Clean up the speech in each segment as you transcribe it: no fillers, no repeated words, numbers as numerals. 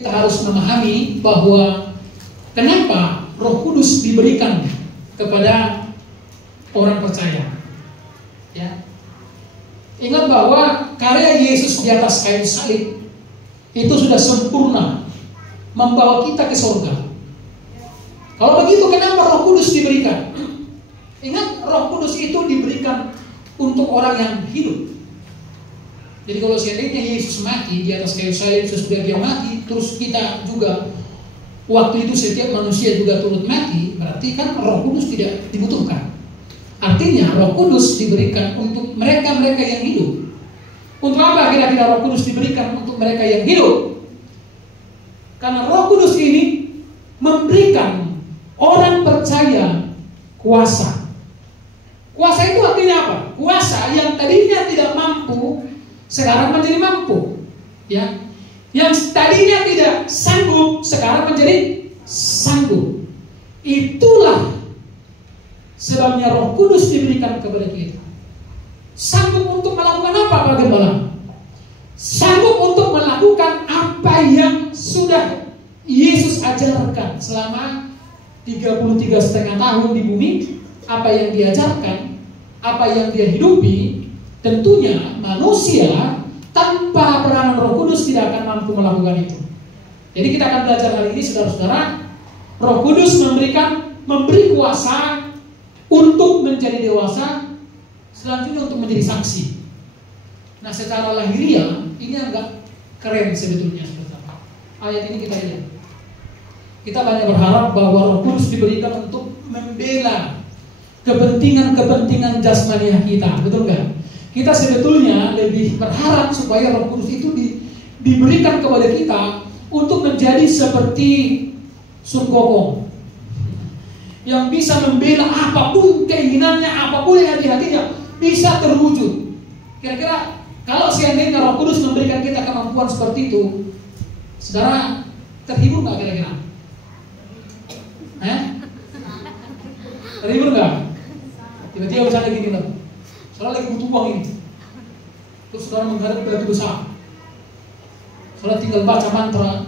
Kita harus memahami bahwa kenapa Roh Kudus diberikan kepada orang percaya. Ya. Ingat bahwa karya Yesus di atas kayu salib itu sudah sempurna membawa kita ke surga. Kalau begitu kenapa Roh Kudus diberikan? Ingat, Roh Kudus itu diberikan untuk orang yang hidup. Jadi kalau seandainya Yesus mati di atas kayu salib, sesudah dia mati, terus kita juga waktu itu setiap manusia juga turut mati, berarti kan Roh Kudus tidak dibutuhkan. Artinya Roh Kudus diberikan untuk mereka-mereka yang hidup. Untuk apa kira-kira Roh Kudus diberikan untuk mereka yang hidup? Karena Roh Kudus ini memberikan orang percaya kuasa. Kuasa itu artinya apa? Kuasa yang tadinya tidak mampu sekarang menjadi mampu, ya. Yang tadinya tidak sanggup sekarang menjadi sanggup. Itulah sebabnya Roh Kudus diberikan kepada kita. Sanggup untuk melakukan apa, Pak Gembala? Sanggup untuk melakukan apa yang sudah Yesus ajarkan selama 33,5 tahun di bumi. Apa yang diajarkan, apa yang dia hidupi. Tentunya manusia tanpa peranan Roh Kudus tidak akan mampu melakukan itu. Jadi kita akan belajar hari ini, saudara-saudara. Roh Kudus memberi kuasa untuk menjadi dewasa, selanjutnya untuk menjadi saksi. Nah, secara lahiriah ini agak keren sebetulnya, saudara. Ayat ini kita lihat. Kita banyak berharap bahwa Roh Kudus diberikan untuk membela kepentingan-kepentingan jasmaniah kita, betul nggak? Kita sebetulnya lebih berharap supaya Roh Kudus itu diberikan kepada kita untuk menjadi seperti Sun Gokong yang bisa membela apapun keinginannya, apapun yang di hatinya bisa terwujud. Kira-kira kalau seandainya Roh Kudus memberikan kita kemampuan seperti itu, saudara terhibur nggak kira-kira? Terhibur nggak? Tiba-tiba misalnya gini loh, saudara lagi butuh uang ini, terus saudara menghadap batu besar, saudara tinggal baca mantra,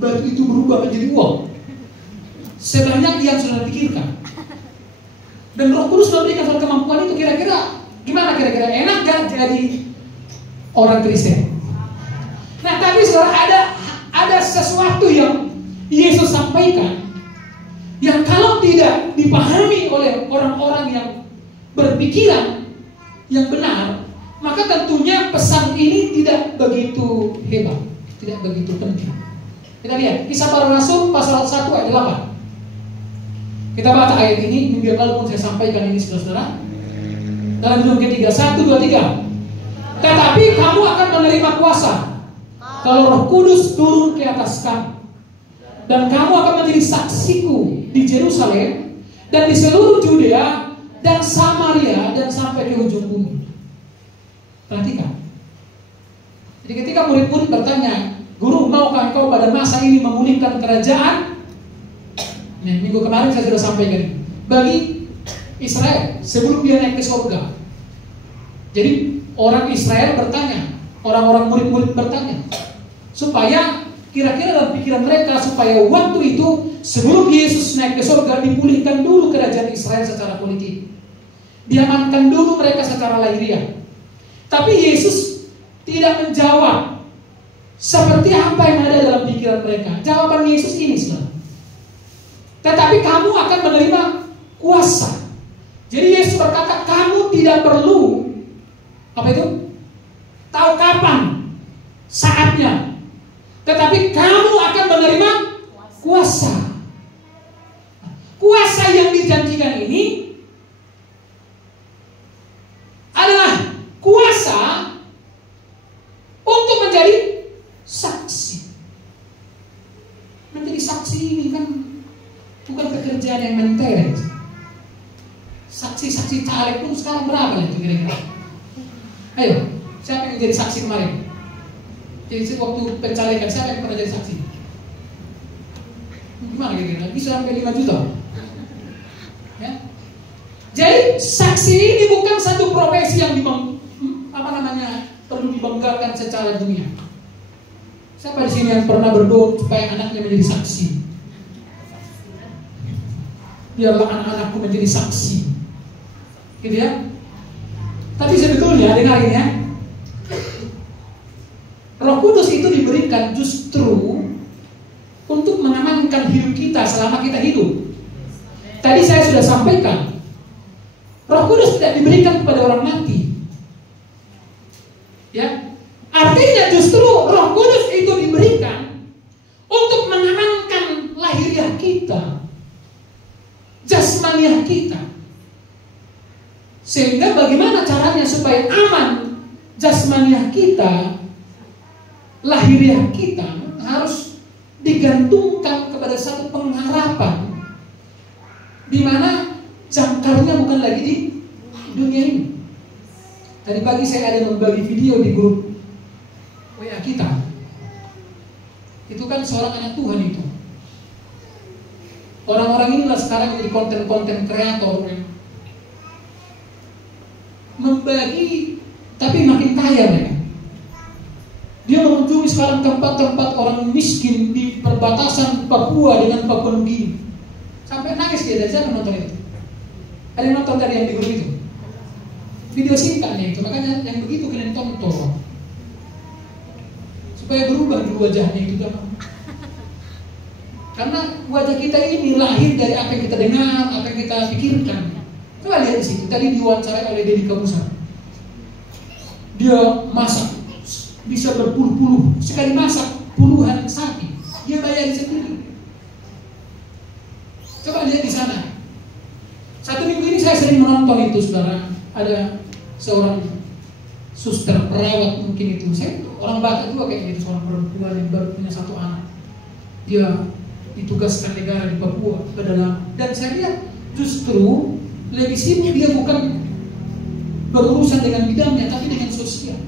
batu itu berubah menjadi uang sebanyak yang saudara pikirkan. Dan Roh Kudus memberikan saudara kemampuan itu, kira-kira gimana kira-kira? Enak gak jadi orang Kristen? Nah, tapi saudara ada sesuatu yang Yesus sampaikan yang kalau tidak dipahami oleh orang-orang yang berpikiran yang benar, maka tentunya pesan ini tidak begitu hebat, tidak begitu penting. Kita lihat Kisah Para Rasul pasal 1 ayat 8. Kita baca ayat ini, minggu lalu pun saya sampaikan ini, saudara-saudara. Dalam judul ketiga, 1, 2, 3. Tetapi kamu akan menerima kuasa kalau Roh Kudus turun ke atas kamu, dan kamu akan menjadi saksiku di Yerusalem dan di seluruh Judea dan Samaria dan sampai ke ujung bumi. Perhatikan. Jadi ketika murid-murid bertanya, Guru, maukah engkau pada masa ini memulihkan kerajaan? Nah, minggu kemarin saya sudah sampaikan bagi Israel sebelum dia naik ke surga. Jadi orang Israel bertanya, orang-orang murid-murid bertanya, supaya kira-kira dalam pikiran mereka, supaya waktu itu sebelum Yesus naik ke surga dipulihkan dulu kerajaan Israel secara politik, diamankan dulu mereka secara lahiriah. Tapi Yesus tidak menjawab seperti apa yang ada dalam pikiran mereka. Jawaban Yesus ini, saudara. Tetapi kamu akan menerima kuasa. Jadi Yesus berkata, kamu tidak perlu apa itu? Tahu kapan saatnya. Tetapi kamu akan menerima kuasa. Kuasa yang dijanjikan ini adalah kuasa untuk menjadi saksi. Menjadi saksi ini kan bukan pekerjaan yang mentereng. Saksi-saksi caleg pun sekarang berapa itu kira-kira? Ayo, siapa yang jadi saksi kemarin? Jadi waktu pencalekan, siapa yang pernah jadi saksi? Gimana kira-kira? Bisa sampai 5 juta. Ya? Jadi saksi ini bukan satu profesi yang perlu dibanggakan secara dunia. Siapa di sini yang pernah berdoa supaya anaknya menjadi saksi? Biarlah anak-anakku menjadi saksi, gitu ya. Tapi sebetulnya dengarin ya, Roh Kudus itu diberikan justru untuk mengamankan hidup kita selama kita hidup. Tadi saya sudah sampaikan, Roh Kudus tidak diberikan kepada orang mati. Ya, artinya justru Roh Kudus itu diberikan untuk mengamankan lahiriah kita, jasmaniah kita. Sehingga bagaimana caranya supaya aman jasmaniah kita, lahiriah kita, harus digantungkan kepada satu pengharapan di mana jangkarnya bukan lagi di dunia ini. Tadi pagi saya ada membagi video di grup WA kita. Itu kan seorang anak Tuhan itu. Orang-orang inilah sekarang menjadi konten-konten kreator yang membagi, tapi makin kaya mereka. Dia mengunjungi sekarang tempat-tempat orang miskin di perbatasan Papua dengan Papua Nugini. Sampai nangis dia, dari sana nonton itu. Ada yang nonton tadi yang di grup itu. Video singkatnya itu, makanya yang begitu kalian tonton supaya berubah di wajahnya itu kan. Karena wajah kita ini lahir dari apa yang kita dengar, apa yang kita pikirkan. Coba lihat di situ, tadi diwawancarai oleh Deddy Kabusa. Dia masak, bisa berpuluh-puluh, sekali masak puluhan sapi, dia bayar sendiri. Coba lihat di sana. Satu minggu ini saya sering menonton itu, saudara. Ada seorang suster perawat mungkin itu, saya orang Batak juga kayak gitu, seorang perempuan yang baru punya satu anak. Dia ditugaskan negara di Papua ke dalam, dan saya lihat justru lebih sibuk dia bukan berurusan dengan bidangnya, tapi dengan sosial.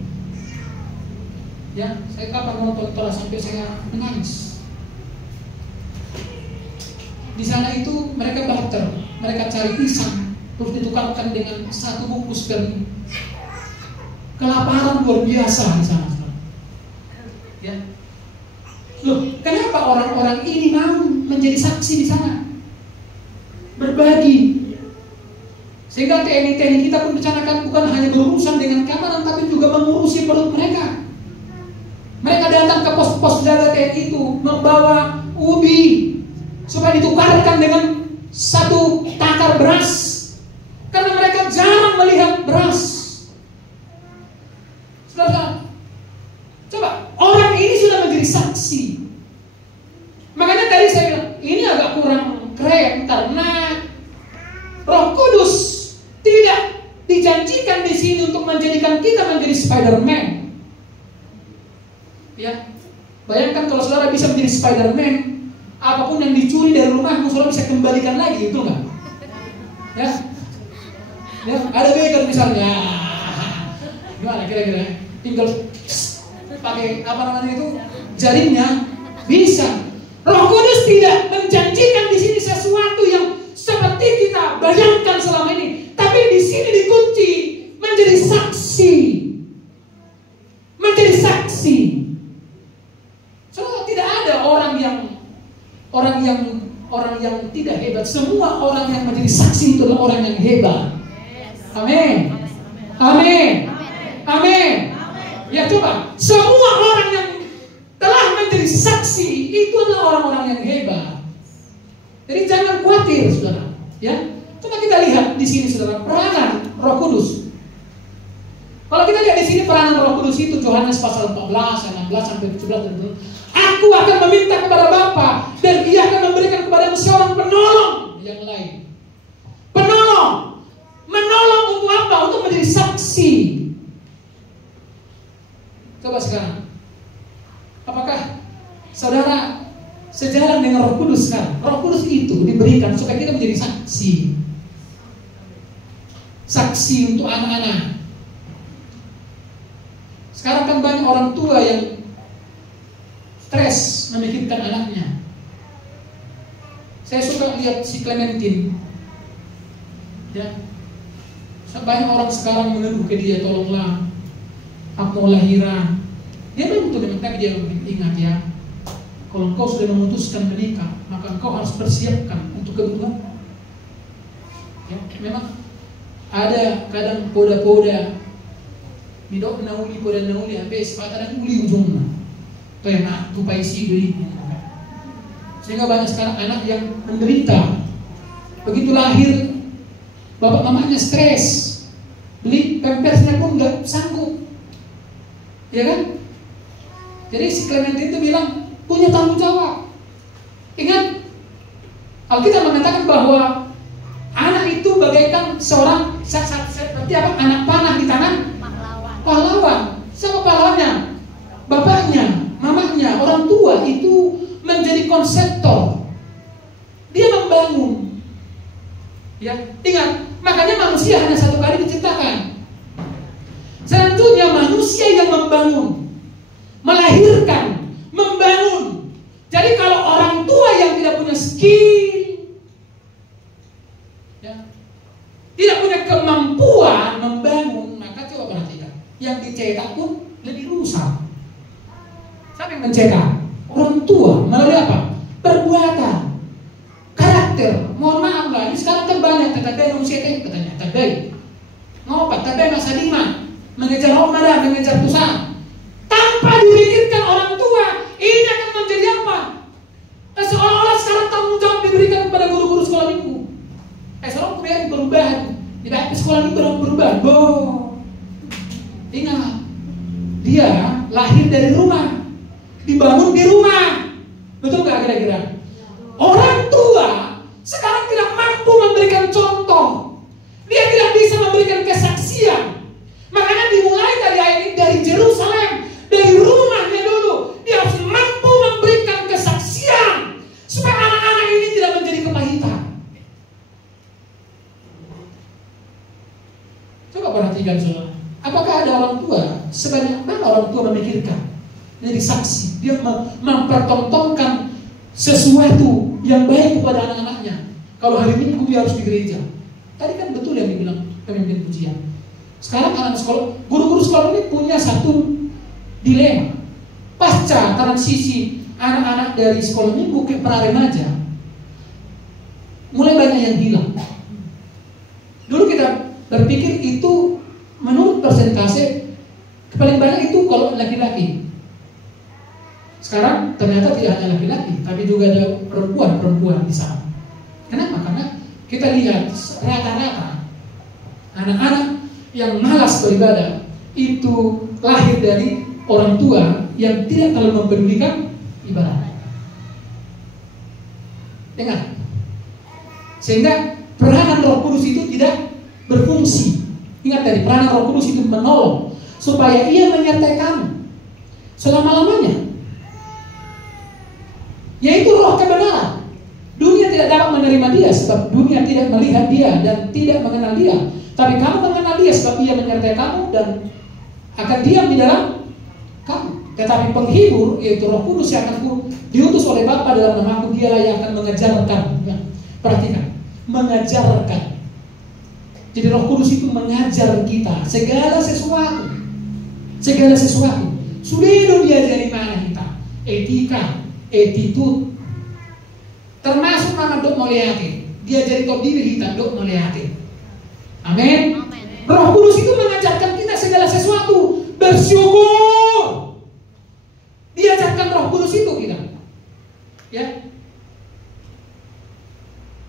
Ya, saya kapan nonton telah sampai saya menangis. Di sana itu mereka barter, mereka cari pisang, terus ditukarkan dengan satu bungkus kami. Kelaparan luar biasa di sana. Ya. Loh, kenapa orang-orang ini mau menjadi saksi di sana? Berbagi. Sehingga TNI-TNI kita pun rencanakan bukan hanya berurusan dengan keamanan, tapi juga mengurusi perut mereka. Mereka datang ke pos-pos jaga TNI itu membawa ubi supaya ditukarkan dengan satu takar beras, karena mereka jarang melihat beras. Saudara, coba orang ini sudah menjadi saksi. Makanya tadi saya bilang ini agak kurang keren karena Roh Kudus tidak dijanjikan di sini untuk menjadikan kita menjadi Spider-Man. Ya, bayangkan kalau saudara bisa menjadi Spider-Man, apapun yang dicuri dari rumahmu saudara bisa kembalikan lagi, itu enggak? Ya, ya, ada begal misalnya, gimana kira-kira? Tinggal pakai apa namanya itu jaringnya bisa. Roh Kudus tidak menjanjikan di sini sesuatu yang seperti kita bayangkan selama ini, tapi di sini dikunci menjadi saksi, menjadi saksi. So tidak ada orang yang tidak hebat. Semua orang yang menjadi saksi itu adalah orang yang hebat. Amin. Amin. Amin. Ya coba, semua orang yang telah menjadi saksi itu adalah orang-orang yang hebat. Jadi jangan khawatir, saudara. Ya, coba kita lihat di sini, saudara, peranan Roh Kudus. Kalau kita lihat di sini peranan Roh Kudus itu Yohanes pasal 14, 16 sampai 17 dan 17. Aku akan meminta kepada Bapa dan Ia akan memberikan kepadamu seorang penolong yang lain. Penolong, menolong untuk apa? Untuk menjadi saksi. Coba sekarang, apakah saudara sejalan dengan Roh Kudus kan? Roh Kudus itu diberikan supaya kita menjadi saksi. Saksi untuk anak-anak. Sekarang kan banyak orang tua yang stres memikirkan anaknya. Saya suka lihat si Clementine. Ya. Banyak orang sekarang mengeluh ke dia, tolonglah, aku mau lahiran. Dia bantu dengan, tapi dia ingat ya, kalau engkau sudah memutuskan menikah, maka engkau harus persiapkan untuk kebutuhan. Ya, memang ada kadang poda-poda midok nauli poda nauli apa sepatah dan uli ujungnya. Tuh yang nak tupai si beli. Sehingga banyak sekarang anak yang menderita. Begitu lahir, bapak mamanya stres, beli pampersnya pun nggak sanggup, ya kan? Jadi si Clementine itu bilang punya tanggung jawab. Ingat, Alkitab mengatakan bahwa anak itu bagaikan seorang seperti apa? Anak panah di tangan pahlawan. Siapa pahlawannya? Bapaknya, mamanya, orang tua itu menjadi konseptor. Dia membangun. Ya, ingat, makanya manusia hanya satu kali diciptakan. Selanjutnya manusia yang membangun, melahirkan, membangun. Jadi kalau orang tua yang tidak punya skill, ya, tidak punya kemampuan membangun, maka coba perhatikan, yang dicetak pun lebih rusak. Siapa yang mencetak? Orang tua. Melalui apa? Perbuatan, karakter. Mohon maaf lah, ini sekarang kan banyak tetapi manusia katanya tadai ngopat, tadai masa lima mengejar Ramadan, mengejar pusat tanpa dipikirkan orang tua. Ini akan menjadi apa? Seolah-olah sekarang tanggung jawab diberikan kepada guru-guru sekolah minggu. Seorang kemudian perubahan di sekolah minggu berubah. Ingat, dia lahir dari rumah, dibangun di rumah. Betul nggak kira-kira? Orang tua sekarang tidak mampu memberikan contoh. Dia tidak bisa memberikan kesaksian. Makanya dimulai dari Yerusalem, dari rumahnya dulu. Dia harus mampu memberikan kesaksian supaya anak-anak ini tidak menjadi kepahitan. Coba perhatikan saudara. Apakah ada orang tua sebanyak mana orang tua memikirkan jadi saksi, dia mempertontonkan sesuatu yang baik kepada anak-anaknya. Kalau hari Minggu dia harus di gereja. Tadi kan betul yang dibilang pemimpin pujian. Sekarang anak sekolah, guru-guru sekolah ini punya satu dilema. Pasca transisi anak-anak dari sekolah minggu ke pra remaja, mulai banyak yang hilang. Dulu kita berpikir itu menurut persentase paling banyak itu kalau laki-laki. Sekarang ternyata tidak hanya laki-laki, tapi juga ada perempuan-perempuan di sana. Kenapa? Karena kita lihat rata-rata anak-anak yang malas beribadah itu lahir dari orang tua yang tidak terlalu mempedulikan ibadah. Dengar, sehingga peranan Roh Kudus itu tidak berfungsi. Ingat, dari peranan Roh Kudus itu menolong supaya ia menyertai kamu selama-lamanya, yaitu roh kebenaran. Dunia tidak dapat menerima dia sebab dunia tidak melihat dia dan tidak mengenal dia. Tapi kamu mengenal dia sebab ia menyertai kamu dan akan diam di dalam kamu. Tetapi penghibur, yaitu Roh Kudus yang akan diutus oleh Bapa dalam namaku, dialah yang akan mengajarkan. Ya, perhatikan, mengajarkan. Jadi Roh Kudus itu mengajar kita segala sesuatu. Segala sesuatu. Sudah diajari mana kita? Etika, attitude, termasuk nama dok melihat. Dia jadi top diri kita dok melihat. Amin. Roh Kudus itu mengajarkan kita segala sesuatu. Bersyukur. Diajarkan Roh Kudus itu kita. Ya.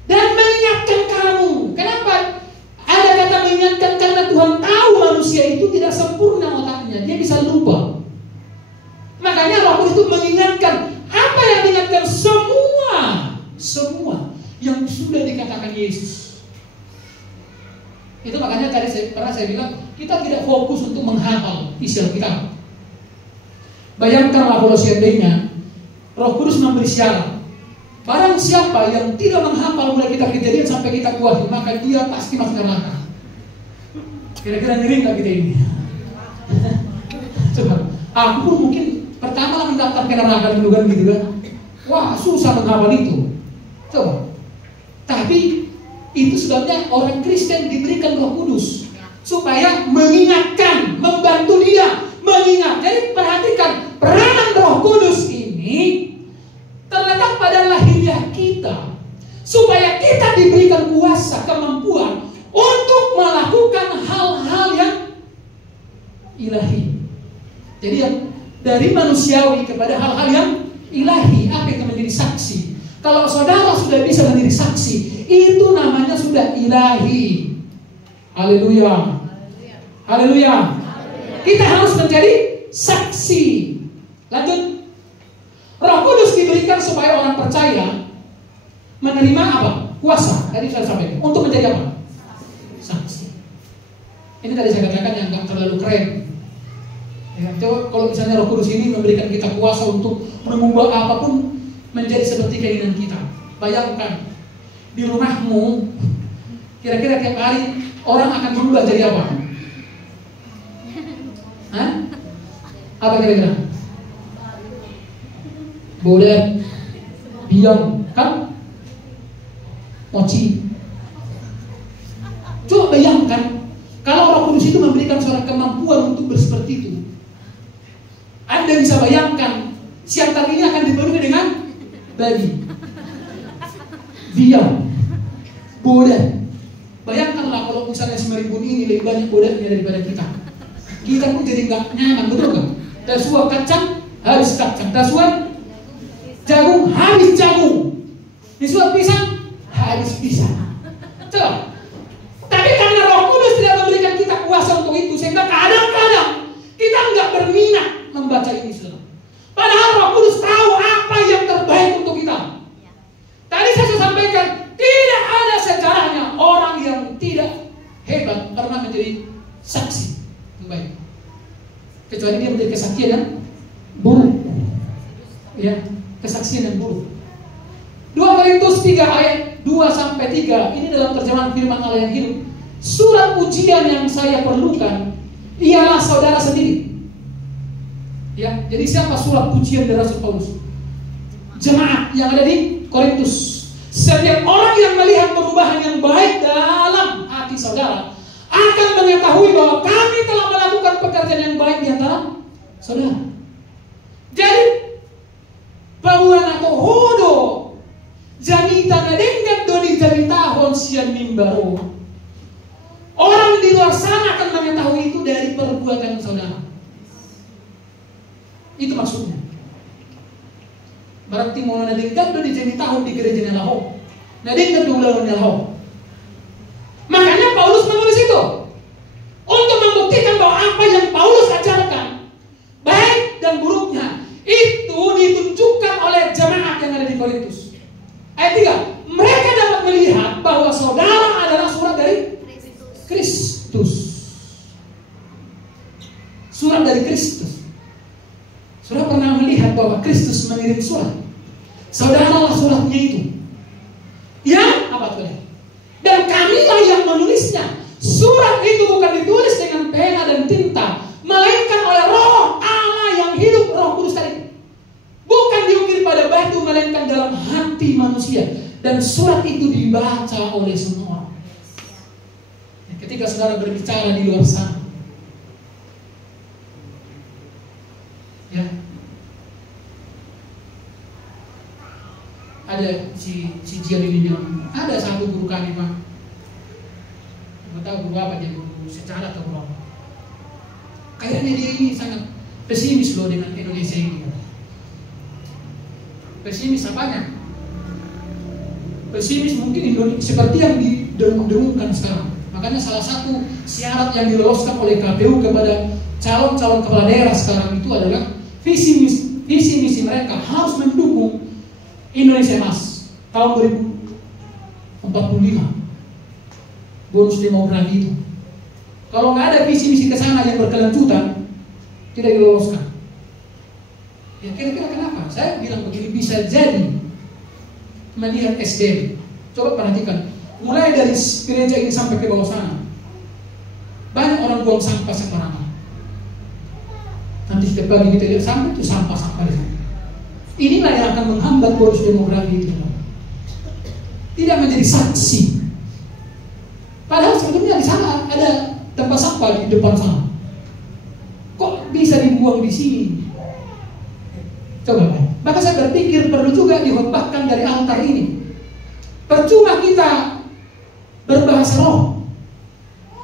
Dan mengingatkan kamu. Kenapa? Ada kata mengingatkan karena Tuhan tahu manusia itu tidak sempurna otaknya. Dia bisa lupa. Makanya Roh Kudus itu mengingatkan. Apa yang diingatkan? Semua yang sudah dikatakan Yesus. Itu makanya tadi saya bilang kita tidak fokus untuk menghafal isi Alkitab. Bayangkanlah kalau seandainya Roh Kudus memberi syarat, barang siapa yang tidak menghafal mulai kita Kejadian sampai kita kuat, maka dia pasti masuk neraka. Kira-kira ngeri nggak kita ini? Coba, aku pun mungkin pertama mendaftar ke neraka dulu kan gitu kan. Wah, susah menghafal itu. Coba. Tapi itu sebabnya orang Kristen diberikan Roh Kudus supaya mengingatkan, membantu dia mengingat. Jadi perhatikan, peranan Roh Kudus ini terletak pada lahiriah kita, supaya kita diberikan kuasa, kemampuan untuk melakukan hal-hal yang ilahi. Jadi yang dari manusiawi kepada hal-hal yang ilahi, apa itu menjadi saksi. Kalau saudara sudah bisa menjadi saksi, itu namanya sudah ilahi. Haleluya. Haleluya. Kita harus menjadi saksi. Lanjut. Roh Kudus diberikan supaya orang percaya menerima apa? Kuasa. Tadi saya sampaikan. Untuk menjadi apa? Saksi. Ini tadi saya katakan yang gak terlalu keren. Ya, coba kalau misalnya Roh Kudus ini memberikan kita kuasa untuk mengubah apapun menjadi seperti keinginan kita. Bayangkan di rumahmu, kira-kira tiap hari orang akan berubah jadi apa? Hah? Apa kira-kira? Bodan, biang, kan? Mochi. Coba bayangkan kalau Roh Kudus itu memberikan seorang kemampuan untuk berseperti itu. Anda bisa bayangkan siang tadi ini akan dipenuhi dengan babi, biang, bodan. Bayangkanlah kalau misalnya Semarimbun ini lebih banyak bodannya daripada kita. Kita pun jadi nggak nyaman, betul nggak? Dasuan kacang habis kacang, dasuan jagung habis jagung, disuap pisang habis pisang. Coba. Tapi karena Roh Kudus tidak memberikan kita kuasa untuk itu, sehingga kadang-kadang kita nggak berminat membaca ini, saudara. Padahal Roh Kudus tahu apa yang terbaik untuk kita. Tadi saya sampaikan, tidak ada sejarahnya orang yang tidak hebat pernah menjadi saksi yang baik, kecuali dia menjadi kesaksian yang buruk. Ya, kesaksian yang buruk. 2 Korintus 3 ayat 2-3 ini dalam terjemahan firman Allah yang hidup. Surat ujian yang saya perlukan ialah saudara sendiri. Ya, jadi siapa surat ujian dari Rasul Paulus? Jemaat yang ada di Korintus. Setiap orang yang melihat perubahan yang baik dalam hati saudara akan mengetahui bahwa kami telah melakukan pekerjaan yang baik di antara saudara. Jadi bahwa atau hodo janita nadengkat doni janita honsian mimbaro. Orang di luar sana akan mengetahui itu dari perbuatan saudara. Itu maksudnya. Berarti mau nadengkat doni janita hon di gereja nelaho. Nadengkat doni ulang nelaho. Makanya Paulus menulis itu untuk membuktikan bahwa apa yang Paulus ajarkan, baik dan buruknya, itu ditunjukkan oleh jemaat yang ada di Korintus. Ayat 3, mereka dapat melihat bahwa saudara adalah surat dari Kristus. Surat dari Kristus. Saudara pernah melihat bahwa Kristus mengirim surat? Saudaralah suratnya itu. Ya, apa tuh? Dan kamilah yang menulisnya. Surat itu bukan ditulis dengan pena dan tinta, melainkan oleh Roh Allah yang hidup, Roh Kudus tadi. Bukan diukir pada batu, melainkan dalam hati manusia. Dan surat itu dibaca oleh semua orang. Ketika saudara berbicara di luar sana, ya, ada si Jian ini bilang, ada satu guru kami Pak, nggak tahu guru apa, dia guru sejarah atau guru apa. Kayaknya dia ini sangat pesimis loh dengan Indonesia ini. Pesimis apanya? Pesimis mungkin Indonesia seperti yang didengung-dengungkan sekarang. Makanya salah satu syarat yang diloloskan oleh KPU kepada calon-calon kepala daerah sekarang itu adalah visi misi mereka harus mendukung Indonesia Emas tahun 2045. Bonus demografi itu. Kalau nggak ada visi misi ke sana yang berkelanjutan, tidak diloloskan. Ya kira-kira kenapa? Saya bilang begini, bisa jadi melihat SDM. Coba perhatikan, mulai dari gereja ini sampai ke bawah sana, banyak orang buang sampah sembarangan. Nanti setiap pagi kita lihat sampai itu sampah-sampah di sana. Inilah yang akan menghambat bonus demografi itu. Tidak menjadi saksi. Padahal sebetulnya di sana ada tempat sampah di depan sana. Kok bisa dibuang di sini. Coba, maka saya berpikir perlu juga dihotbahkan dari altar ini. Percuma kita berbahasa roh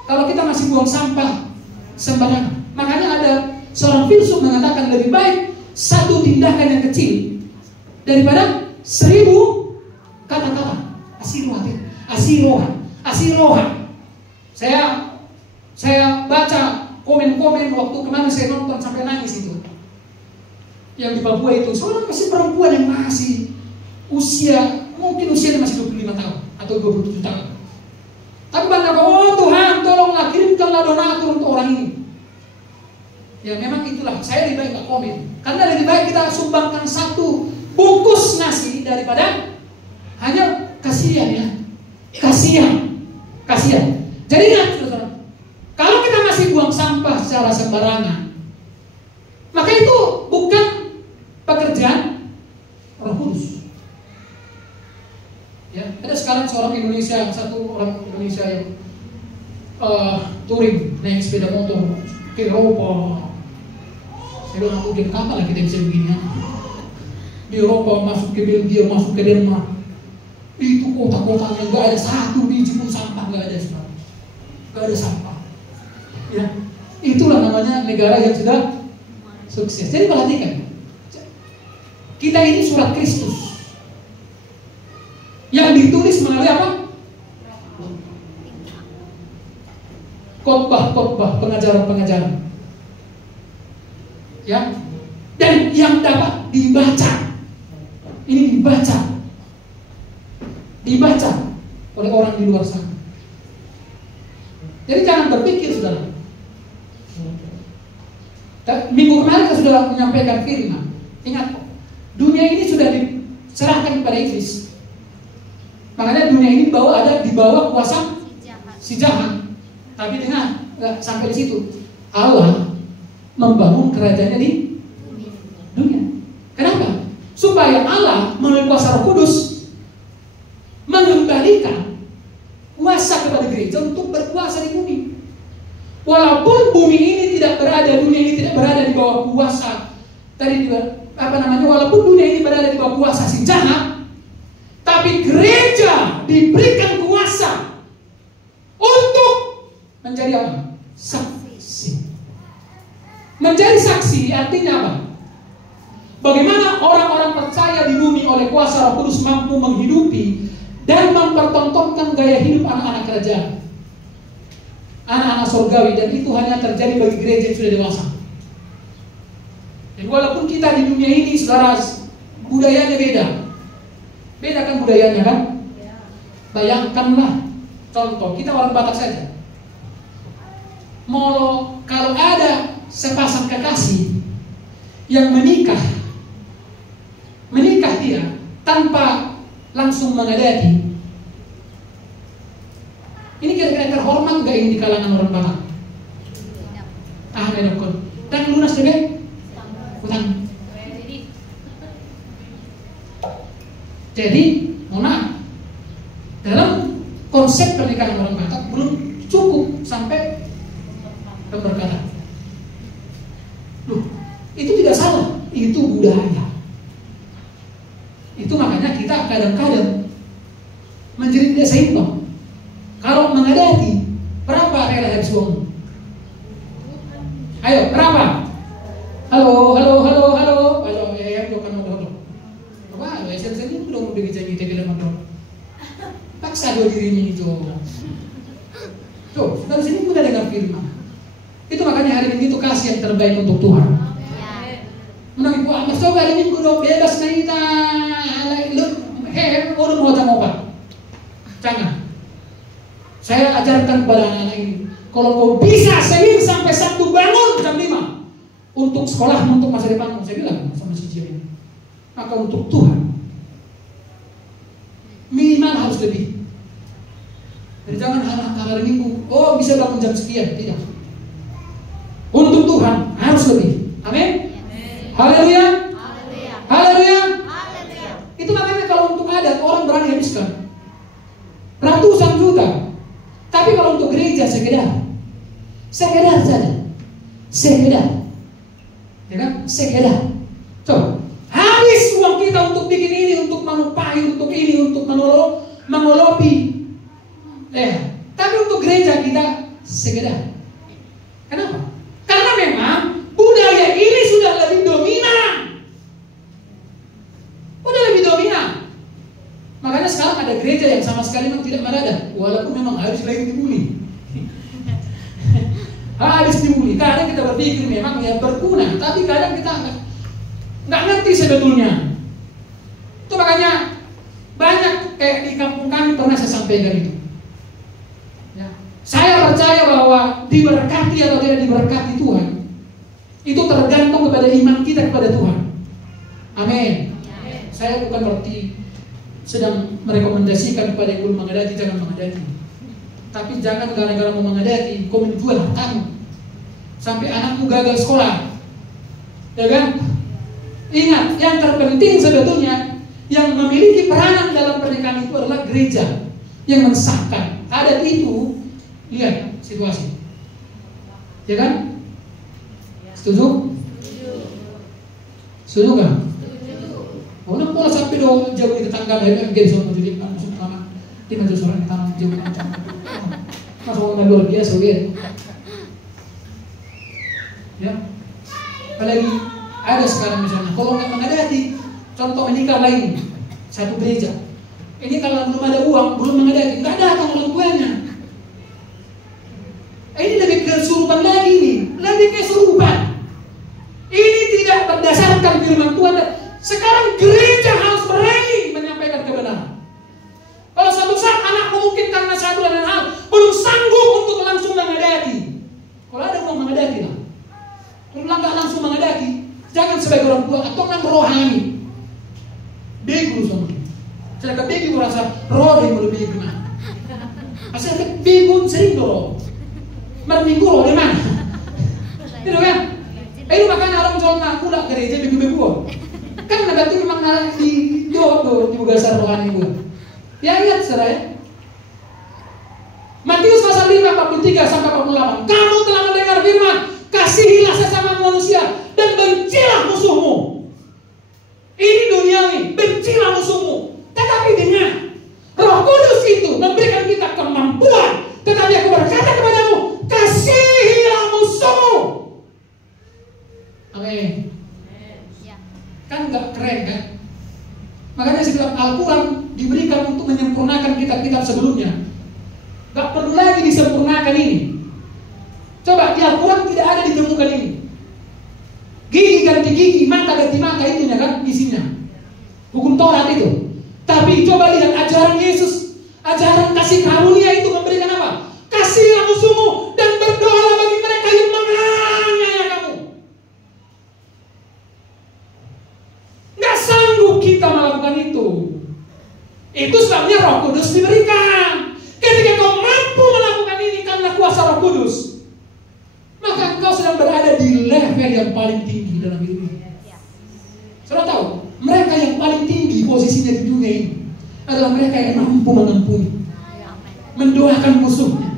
kalau kita masih buang sampah sembarangan. Makanya ada seorang filsuf mengatakan lebih baik satu tindakan yang kecil daripada 1000 kata-kata. Asiroha. Saya baca komen-komen waktu kemarin saya nonton sampai nangis itu. Yang di Papua itu seorang masih perempuan yang masih mungkin usianya masih 25 tahun atau 27 tahun. Tapi banyak, oh Tuhan tolonglah kirimkanlah donatur untuk orang ini. Ya memang itulah, saya lebih baik gak komen. Karena lebih baik kita sumbangkan 1 bungkus nasi daripada hanya kasihan ya. Kasihan. Jadi ingat, kalau kita masih buang sampah secara sembarangan, maka itu bukan pekerjaan Roh Kudus. Ya, ada sekarang satu orang Indonesia yang touring naik sepeda motor ke Eropa. Saya bilang, udah kapan lah kita bisa begini ya? Di Eropa, masuk ke Belgia, masuk ke Denmark, itu kota-kotanya gak ada 1 biji pun sampah, gak ada sampah. Ya, itulah namanya negara yang sudah sukses. Jadi perhatikan, kita ini surat Kristus yang ditulis melalui apa? Khotbah, pengajaran. Ya, dan yang dapat dibaca. Ini dibaca oleh orang di luar sana. Jadi jangan berpikir, saudara. Minggu kemarin kita sudah menyampaikan firman. Ingat, dunia ini sudah diserahkan kepada iblis. Makanya dunia ini ada di bawah kuasa si jahat. Tapi dengar, nggak sampai di situ. Allah membangun kerajaannya di dunia. Kenapa? Supaya Allah melalui kuasa Roh Kudus mengembalikan kuasa kepada gereja untuk berkuasa di bumi. Walaupun dunia ini tidak berada di bawah kuasa walaupun dunia ini berada di bawah kuasa si jahat, tapi gereja diberikan kuasa untuk menjadi apa? Saksi. Menjadi saksi artinya apa? Bagaimana orang-orang percaya di bumi oleh kuasa Roh Kudus mampu menghidupi dan mempertontonkan gaya hidup anak-anak kerajaan, anak-anak surgawi, dan itu hanya terjadi bagi gereja yang sudah dewasa. Dan walaupun kita di dunia ini, saudara, budayanya beda kan budayanya kan? Bayangkanlah, contoh kita orang Batak saja. Kalau ada sepasang kekasih yang menikah dia tanpa langsung mengadati, ini kira-kira terhormat gak ini di kalangan orang Batak? Menokon. Dan lunas juga hutang. Jadi, dalam konsep pernikahan orang Batak belum cukup sampai pemberkatan. Itu tidak salah, itu budaya. Itu makanya kita kadang-kadang menjadi tidak seimbang. Kalau mengadati, berapa rela habis uang? Ayo, berapa? Halo, ya, bukan modal. Apa? Saya ini udah mau dijanji bilang modal. Paksa dirinya itu. Tuh, dari sini udah dengar firman. Itu makanya hari ini itu kasih yang terbaik untuk Tuhan. Menang ibu amat coba hari ini kudu bebas na kita. Urun mau obat. Jangan. Saya ajarkan kepada anak-anak ini, kalau kau bisa Senin sampai Sabtu bangun jam 5 untuk sekolah, untuk masa depan, saya bilang sama si Jim, maka untuk Tuhan minimal harus lebih. Jadi jangan hari Minggu, bisa bangun jam sekian, tidak. Untuk Tuhan harus lebih. Amin. Haleluya. Itu makanya kalau untuk adat orang berani habiskan ratusan juta. Tapi kalau untuk gereja sekedar saja. segera. Coba, habis uang kita untuk bikin ini, untuk menupai, untuk ini, untuk mengolopi. Tapi untuk gereja kita segera. Kenapa? Karena memang budaya ini sudah lebih dominan. Udah lebih dominan. Makanya sekarang ada gereja yang sama sekali memang tidak ada, walaupun memang harus lagi dibully. Habis dibully. Kadang kita berpikir memang ya berguna, tapi kadang kita nggak ngerti sebetulnya. Itu makanya banyak kayak di kampung kami pernah saya sampaikan itu. Ya. Saya percaya bahwa diberkati atau tidak diberkati Tuhan itu tergantung kepada iman kita kepada Tuhan. Amin. Saya bukan berarti sedang merekomendasikan kepada yang belum mengadati jangan mengadati. Tapi jangan gara-gara mau mengadati kau menjual hartamu sampai anakmu gagal sekolah. Ya kan? Ingat, yang terpenting sebetulnya yang memiliki peranan dalam pernikahan itu adalah gereja yang mensahkan. Adat itu, lihat situasi. Ya kan? Setuju? Setuju kan? Orang pola sampai jauh di tetangga dari MG soal jadi langsung lama di majelis orang tanam jauh macam masuk orang luar biasa lihat. Ya, apalagi ada sekarang misalnya kalau nggak mengadati, contoh menikah lain satu gereja. Ini kalau belum ada uang, belum mengadati, nggak datang orang tuanya. Ini lebih kesurupan lagi nih, lebih kesurupan. Ini tidak berdasarkan firman Tuhan. Sekarang gereja harus berani menyampaikan kebenaran. Kalau suatu saat anakmu mungkin karena satu dan lain hal belum sanggup untuk langsung mengadati. Kalau ada uang mengadati lah. Kalau nggak langsung mengadati, jangan sebagai orang tua atau nang rohani. Bego sama. Saya bego merasa roh yang lebih gimana. Asal bego sering roh. Minggu roh di mana? Itu kan? Itu makanya orang jual ngaku lah gereja bego-bego. Kan berarti memang di jodoh di dasar rohani gue. Ya ingat saudara ya. Matius pasal 5 43 sampai 48. Kamu telah mendengar firman, kasihilah sesama manusia dan bencilah musuhmu. Ini duniawi, bencilah musuhmu. Tetapi dengan Roh Kudus itu memberikan kita kemampuan. Tetapi aku berkata kepadamu, kasihilah musuhmu. Amin. Kan nggak keren kan? Makanya setiap Al-Quran diberikan untuk menyempurnakan kitab-kitab sebelumnya. Gak perlu lagi disempurnakan ini. Coba di Al-Quran tidak ada ditemukan ini. Gigi ganti gigi, mata ganti mata itu kan isinya. Hukum Taurat itu. Tapi coba lihat ajaran Yesus, ajaran kasih karunia itu memberikan apa? Kasihilah musuhmu dan berdoalah bagi mereka yang menganiaya kamu. Nggak sanggup kita melakukan itu. Itu sebabnya Roh Kudus diberikan. Ketika kau mampu melakukan ini karena kuasa Roh Kudus, maka engkau sedang berada di level yang paling tinggi dalam hidup ini. Saudara tahu, mereka yang paling tinggi posisinya di dunia ini adalah mereka yang mampu mengampuni, mendoakan musuhnya.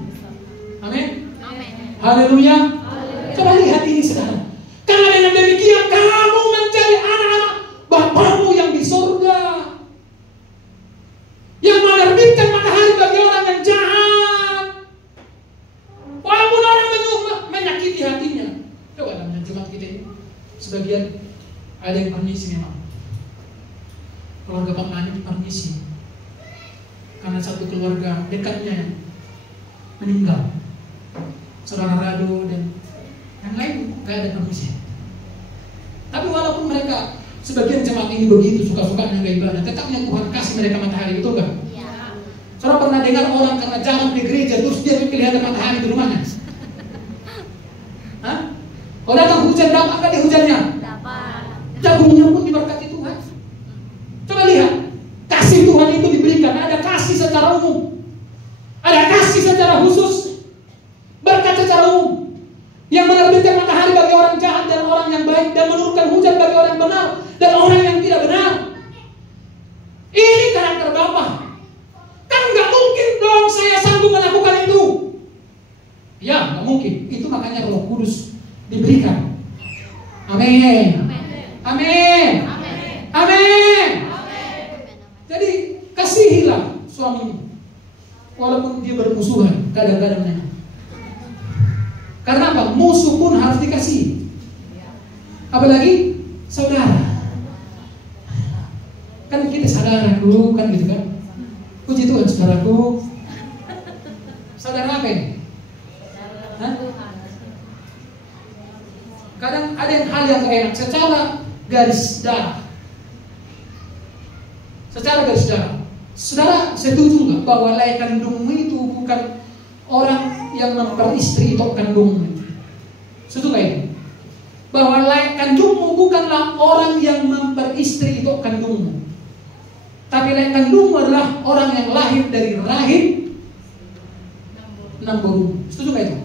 Amin. Haleluya. Coba lihat ini sekarang. Karena dengan demikian kamu menjadi anak-anak Bapamu yang di surga, yang menerbitkan matahari bagi orang yang jahat, walaupun orang menyakiti hatinya. Coba dalam jemaat kita ini, sebagian ada yang permisi memang. Keluarga Pak Mani permisi karena satu keluarga dekatnya yang meninggal, saudara Rado dan yang lain nggak ada permisi. Tapi walaupun mereka sebagian jemaat ini begitu suka-sukanya nggak ibadah, tetapnya Tuhan kasih mereka matahari, betul nggak? Ya. Saudara pernah dengar orang karena jarang di gereja terus dia kelihatan matahari di rumahnya? Hah? Kalau datang hujan, dapat nggak dia hujannya? Dapat. Jagungnya pun diberkati Tuhan. Coba lihat, kasih Tuhan itu diberikan. Ada kasih secara umum, ada kasih secara khusus, berkat secara umum, yang menerbitkan matahari bagi orang jahat dan orang yang baik, dan menurunkan hujan bagi orang yang benar dan orang yang tidak benar. Ini karakter Bapa. Kan nggak mungkin dong saya sanggup melakukan itu. Ya, nggak mungkin. Itu makanya Roh Kudus diberikan. Amin. kasihilah suamimu, walaupun dia bermusuhan kadang-kadang memang. Karena apa? Musuh pun harus dikasihi. Apalagi saudara. Kan kita saudaraku, kan gitu kan. Puji Tuhan saudaraku. Saudara apa ini? Hah? Kadang ada hal yang gak enak secara garis darah. Secara garis darah. Saudara setuju nggak bahwa lai kandungmu itu bukan orang yang memperistri itu kandungmu? Setuju nggak itu? Bahwa lai kandungmu bukanlah orang yang memperistri itu kandungmu, tapi lai kandungmu adalah orang yang lahir dari rahim Namboru. Setuju nggak itu?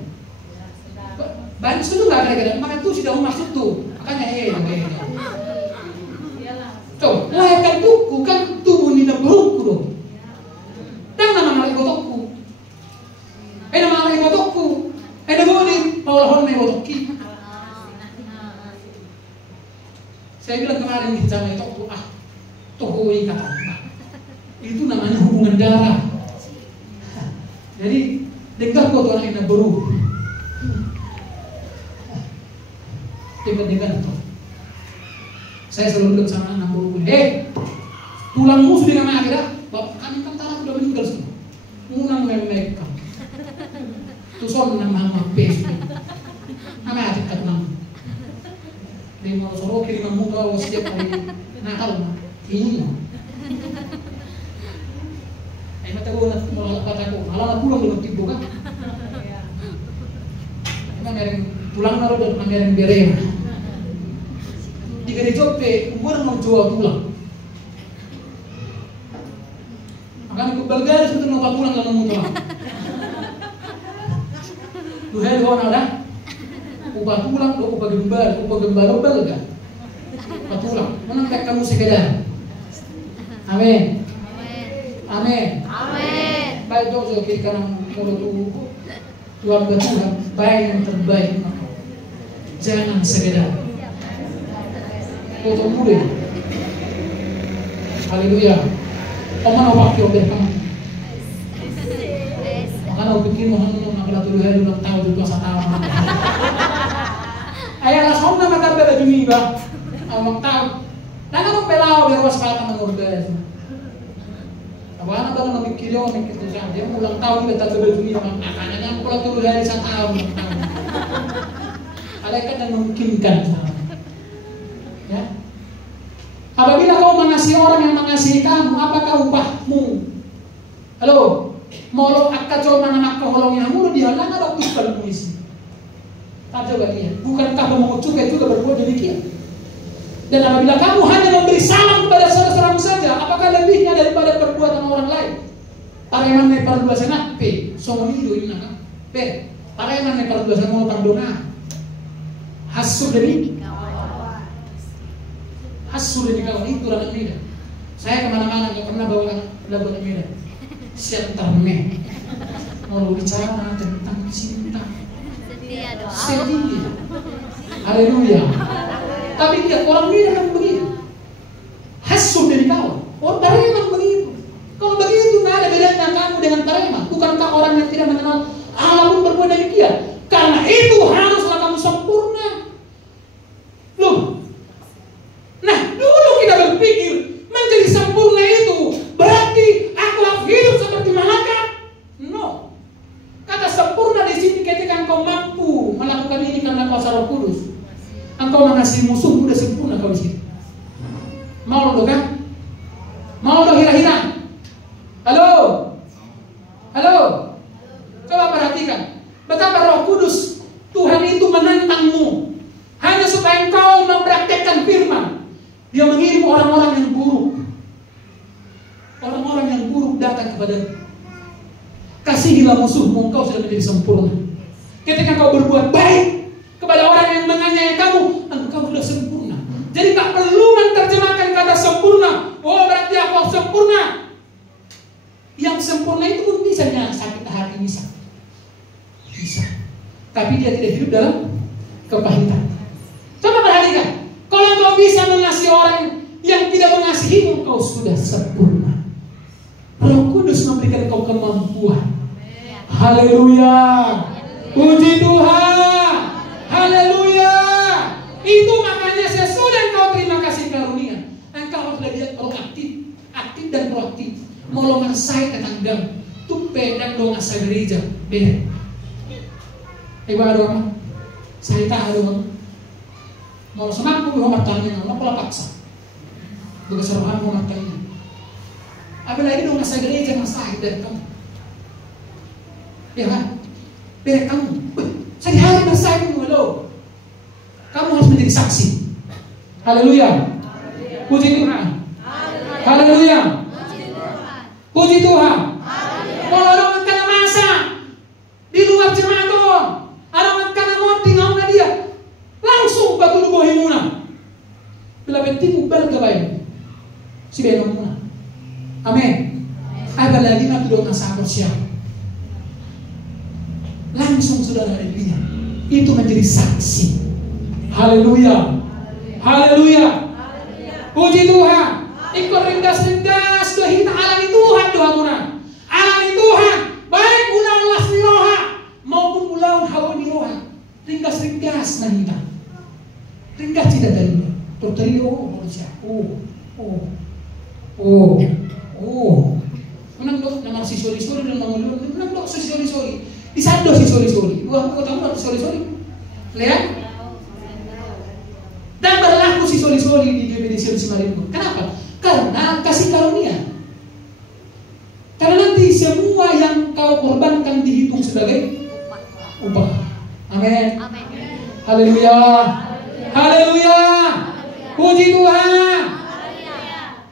Banyak setuju nggak kira-kira? Maka itu sudah masuk tuh. Makanya coba lahir kandungku kan tubuh ni Namboruku dong. Dan nama malai botokku. Nama malai botokku. Nama ni paulahon mai botokki. Saya bilang kemarin di sama itu tohoi kata. Itu namanya hubungan darah. Jadi dengar kau tuh anak baru. Dengar tuh. Saya selalu bilang sama anak baru, tulangmu sudah nama akhirnya. Bapak kami kan tanah sudah meninggal semua. Munang memek kamu. Tuson nama pes. Nama adik kat nama. Dia mau soro kiri kamu kau setiap kali nakal mah. Iya. Mata gue nak malah kataku, malah pulang dengan tibu kan. Emang mereng pulang naruh dan mereng berem. Jika dicope, umur mau jual tulang. Makanya aku bergaris untuk nopal pulang kalau mau tulang. Tuhai doang ada. Ubah tulang, ubah gembar kan? Ubah tulang. Mana kamu sekedar? Amin. Amin. Amin. Baik doa kiri kanan kalau Tuhan Tuhan baik yang terbaik. Jangan sekedar. Foto muda. Haleluya. Oman awak yo kamu. Makanya aku pikir mohon nak tuh hari ulang tahun itu 1 tahun. Ayah lah somna maka bela jumi ba. Ulang tahun. Nang ano pelao biar was kata mengordas. Abang kalau mikir itu saja. Dia ulang tahun kita bela jumi sama anak-anak yang pulang tuh hari 1 tahun. Alaikat yang memungkinkan. Ya. Apabila kau mengasihi orang yang mengasihi kamu, apakah upahmu? Halo, mau akak coba anak keholong yang mulu dia lang ada upah mengisi. Tak coba dia. Bukankah kamu juga berbuat demikian? Dan apabila kamu hanya memberi salam kepada saudaramu saja, apakah lebihnya daripada perbuatan orang lain? Pareman may parduasan na, somonido yun na ka. Pareman may parduasan mo pangdona. Hasul demi. Hasul demi kawan itu orang Medan. Saya kemana-mana nggak pernah bawa lagu Medan. Siantar me. Mau bicara tentang cinta. Setia. Haleluya. Tapi dia orang Medan kan begitu. Hasul demi kawan. Orang Pareman begitu. Kalau begitu nggak ada bedanya kamu dengan Pareman. Bukankah orang yang tidak mengenal Allah pun berbuat demikian? Karena itu haruslah kamu sempurna. Loh. Nah, dulu kita berpikir menjadi sempurna itu berarti aku harus hidup seperti malaikat. No. Kata sempurna di sini ketika engkau mampu melakukan ini karena kuasa Roh Kudus. Engkau mengasihi musuh sudah sempurna kau di sini. Mau lo kan? Mau lo hira-hira? Halo? Halo? Coba perhatikan betapa Roh Kudus Tuhan itu menantangmu hanya supaya engkau mempraktekkan firman. Dia mengirim orang-orang yang buruk. Orang-orang yang buruk datang kepada. Kasihilah musuhmu, engkau sudah menjadi sempurna. Ketika kau berbuat baik kepada orang yang menganiaya kamu, engkau sudah sempurna. Jadi tak perlu menerjemahkan kata sempurna. Oh berarti aku sempurna. Yang sempurna itu pun bisa sakit hati bisa. Tapi dia tidak hidup dalam kepahitan. Coba perhatikan. Kalau engkau bisa mengasihi orang yang tidak mengasihimu, engkau sudah sempurna. kemampuan. Haleluya. Puji Tuhan. Haleluya. Itu makanya sesudah engkau terima kasih karunia, engkau harus belajar proaktif, aktif dan proaktif. Mau saya ketanggang, tuh pedang dong asa gereja, beda. Ibu ada saya tak ada. Mau semaku mau matanya, mau pola paksa. Begeserahan mau matanya. Apalagi dong asa gereja masahid dari kamu. Ya kan? Beda kamu. Sehari-hari masahid dulu. Kamu harus menjadi saksi. Haleluya. Puji Tuhan. Haleluya. Puji Tuhan. Kalau orang kena masa di luar jemaat doang, orang kena mati ngau dia, langsung batu lu bohimuna. Bila penting ubal kebaik. Si benonguna. Amin. Apalagi nak doa sabar siap. Langsung saudara dirinya. Itu menjadi saksi. Haleluya. Haleluya. Puji Tuhan. Ikut ringkas-ringkas doa kita alami Tuhan doa muna. Alami Tuhan. Baik ulang las niroha maupun ulang hawa niroha. Ringkas-ringkas na kita. Ringkas tidak dari Torterio manusia. Menang dok nama si sori-sori dan mengulur. Menang dok si sori-sori. Di sando si sori-sori. Wah, kau tahu si sori-sori? Lihat. Dan berlaku si sori-sori di GBD Simaringo. Kenapa? Karena kasih karunia. Karena nanti semua yang kau korbankan dihitung sebagai upah. Amin. Haleluya. Haleluya. Puji Tuhan.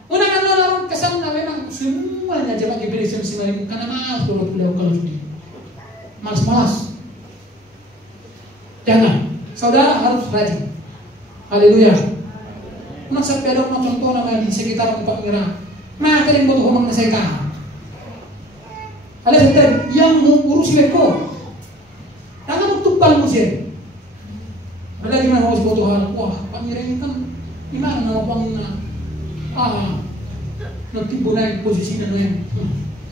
Unang orang kesan memang semuanya jemaat GBD Simaringo karena maaf kalau judi. Malas-malas. Jangan. Saudara harus rajin. Haleluya. Masa pedok mau contoh nama di sekitar tempat merah. Nah, kalian butuh ngomong saya kah? Ada sekitar yang mengurus leko. Tangan untuk paling musir. Ada gimana harus butuh hal? Wah, pangeran kan gimana ngomongnya? Nanti bunai posisinya yang.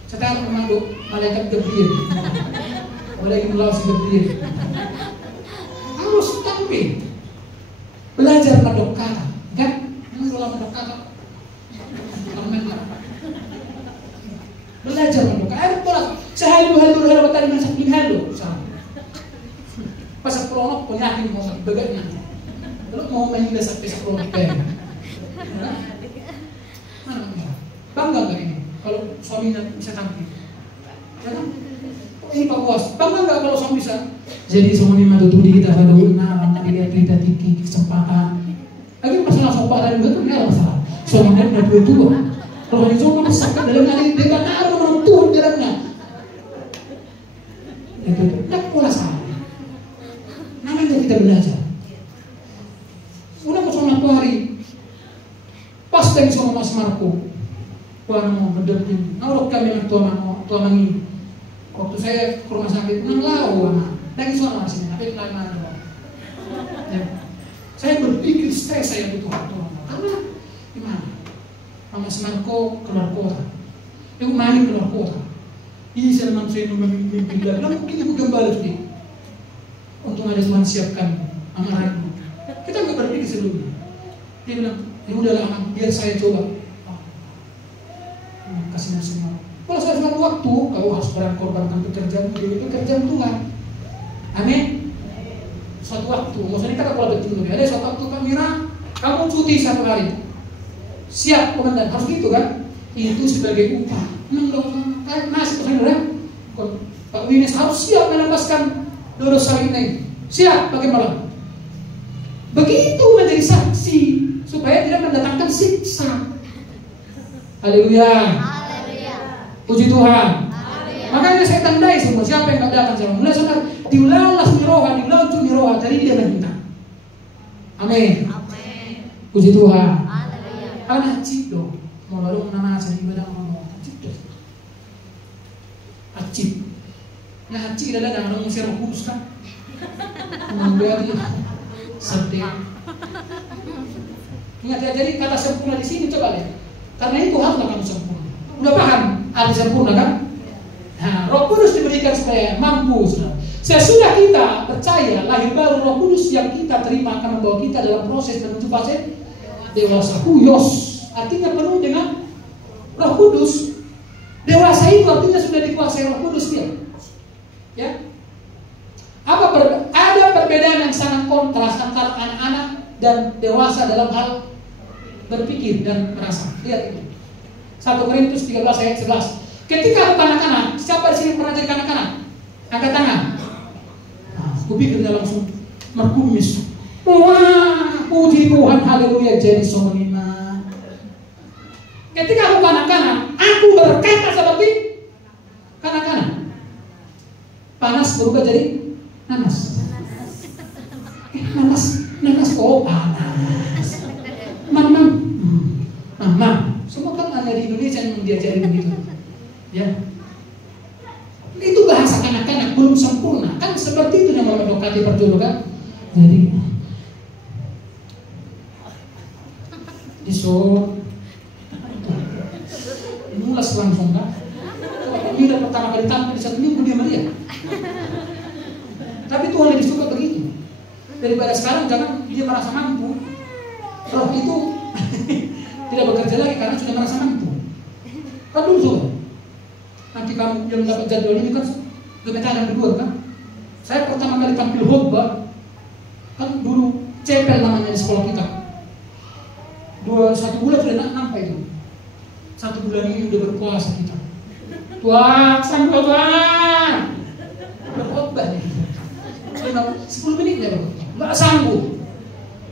Sekarang memang dok malaikat Gabriel. Malaikat melalui Gabriel. Harus tampil. Belajar medok kata, kan? Yang dalam medok kata, belajar medok kata. Ada pola sehari dua hari tadi masak di halo, pas pelonok penyakin mau sakit begaknya. Kalau mau main besar besar pelonok kayak, mana? Bangga nggak ini? Kalau suaminya bisa tampil, ya kan? Ini Pak Bos, bangga nggak kalau suami bisa? Jadi suami matutudi kita pada benar, dilihat kita tinggi kesempatan. Lagi masalah sopak dan juga kan ada masalah. Suaminya udah tua. Kalau di zona besarkan dalam hari dia tak ada orang tua dalamnya. Itu tak pola salah. Namanya kita belajar. Udah mau satu hari, pas tadi sama Mas Marco, Tuhan mau mendampingi. Kalau kami memang tua mangi. Waktu saya ke rumah sakit, nang lau anak. Lagi soal sini, tapi lain mana? Ya. Saya berpikir stres saya butuh waktu. Karena gimana? Mama Semarko keluar kota. Ibu Mani keluar kota. Ini saya memang saya mimpi lagi. Lalu mungkin ibu gembala juga. Untung ada Tuhan siapkan amaranmu. Kita nggak berpikir sebelumnya. Dia bilang, ya udahlah anak, biar saya coba. Kasih semua. Kalau saya suatu waktu, kau harus berkorbankan pekerjaan itu pekerjaan Tuhan. Amin. Suatu waktu, maksudnya kata kalau betul ada suatu waktu Pak Mira, kamu cuti 1 hari. Siap komandan, harus gitu kan? Itu sebagai upah. Kayak nasi saudara. Pak Winis harus siap melepaskan dosa ini. Siap bagaimana? Begitu menjadi saksi supaya tidak mendatangkan siksa. Haleluya. Puji Tuhan. Makanya saya tandai semua siapa yang tidak datang sama. Mulai saudara diulas miroha, diulas miroha, jadi dia minta. Amin. Puji Tuhan. Karena acip dong. Mau lalu nama saya ibadah mau acip dong. Acip. Nah acip adalah dengan orang Mesir kudus kan. Menjadi sedih. Ingat ya, jadi kata sempurna di sini coba lihat. Karena itu haruslah kamu sempurna. Udah paham arti sempurna kan? diberikan supaya mampu. Sesudah kita percaya lahir baru, Roh Kudus yang kita terima akan membawa kita dalam proses menuju fase dewasa. Huyos artinya penuh dengan Roh Kudus. Dewasa itu artinya sudah dikuasai Roh Kudus dia. Ya. Ada perbedaan yang sangat kontras antara anak-anak dan dewasa dalam hal berpikir dan merasa. Lihat itu. 1 Korintus 13 ayat 11. Ketika kanak-kanak, siapa di sini pernah jadi kanak-kanak? Angkat tangan. Nah, aku pikirnya langsung merkumis. Wah, puji Tuhan, haleluya, jadi seorang iman. Ketika aku kanak-kanak, aku berkata seperti kanak-kanak. Panas berubah jadi nanas. Nanas, oh panas. Mam. Semua kan ada di Indonesia yang diajari begitu. Ya. Itu bahasa kanak-kanak belum sempurna. Kan seperti itu yang memedokati perjulukan. Jadi mulas langsung kan. Ini udah pertama kali tampil di 1 minggu dia meriah. Tapi Tuhan lebih suka begitu. Daripada sekarang jangan dia merasa mampu. Roh itu tidak bekerja lagi karena sudah merasa mampu. Kan dulu sobat. Nanti kamu yang dapat jadwal ini kan gemetaran berdua kan. Saya pertama kali tampil khotbah kan dulu cepel namanya di sekolah kita. 1 bulan sudah nampak itu. 1 bulan ini udah berpuasa kita. Tuhan, sanggup Tuhan. Berkhotbah nih. 10 menit ya bro. Nggak sanggup.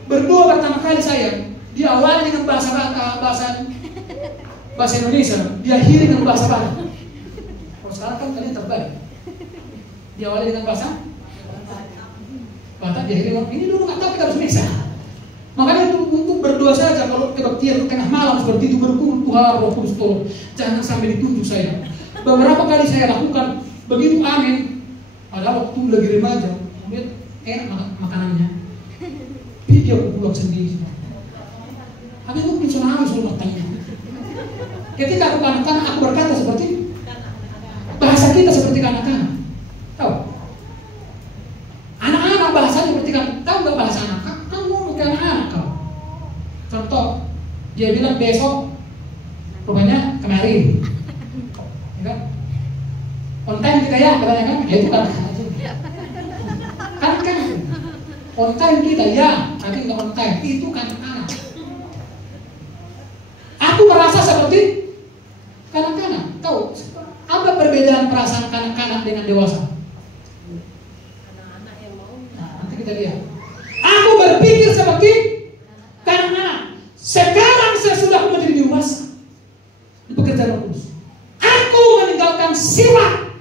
Berdua pertama kali saya diawali dengan bahasa Indonesia, diakhiri dengan bahasa Batak. Kalau sekarang kan kalian terbalik. Diawali dengan bahasa Batak, diakhiri dengan ini dulu nggak tahu kita harus bisa. Makanya untuk berdoa saja kalau kebaktian tengah malam seperti itu berkumpul Tuhan Roh Kudus tolong jangan sampai ditunjuk saya. Beberapa kali saya lakukan begitu amin. Padahal waktu lagi remaja, lihat enak makanannya. Dia aku pulang sendiri. Tapi itu bisa nangis rumah tangga. Ketika aku kanak-kanak, aku berkata seperti bahasa kita seperti kanak-kanak. Tahu? Anak-anak bahasanya seperti kanak-kanak. Tahu nggak bahasa anak? Kamu ngomong ke anak-anak kau. Contoh, dia bilang besok, rupanya kemarin. Ya kan? On time kita ya, katanya kan? Ya itu kanak-kanak juga. Kanak-kanak. On time kita ya, tapi nggak on time. Itu kanak-kanak. Aku merasa seperti kanak-kanak. Tahu apa perbedaan perasaan kanak-kanak dengan dewasa? Anak-anak yang mau. Nah, nanti kita lihat. Aku berpikir seperti kanak-kanak. Sekarang saya sudah menjadi dewasa. Di pekerjaan Roh Kudus. Aku meninggalkan sifat.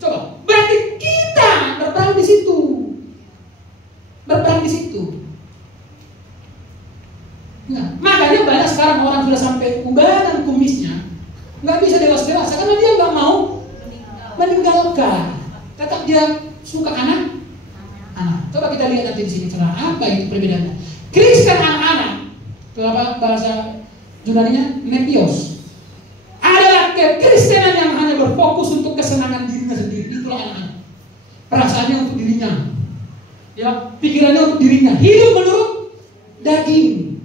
Coba, berarti kita berperan di situ. Berperan di situ. Nah, makanya banyak sekarang orang sudah sampai ubanan kumisnya nggak bisa dewasa karena dia nggak mau meninggalkan. Tetap dia suka anak. Coba kita lihat nanti di sini cara apa itu perbedaannya. Kristen anak-anak, itu apa bahasa Yunaninya nepios. Adalah kekristenan yang hanya berfokus untuk kesenangan dirinya sendiri. Itulah anak-anak. Perasaannya untuk dirinya, ya pikirannya untuk dirinya. Hidup menurut daging.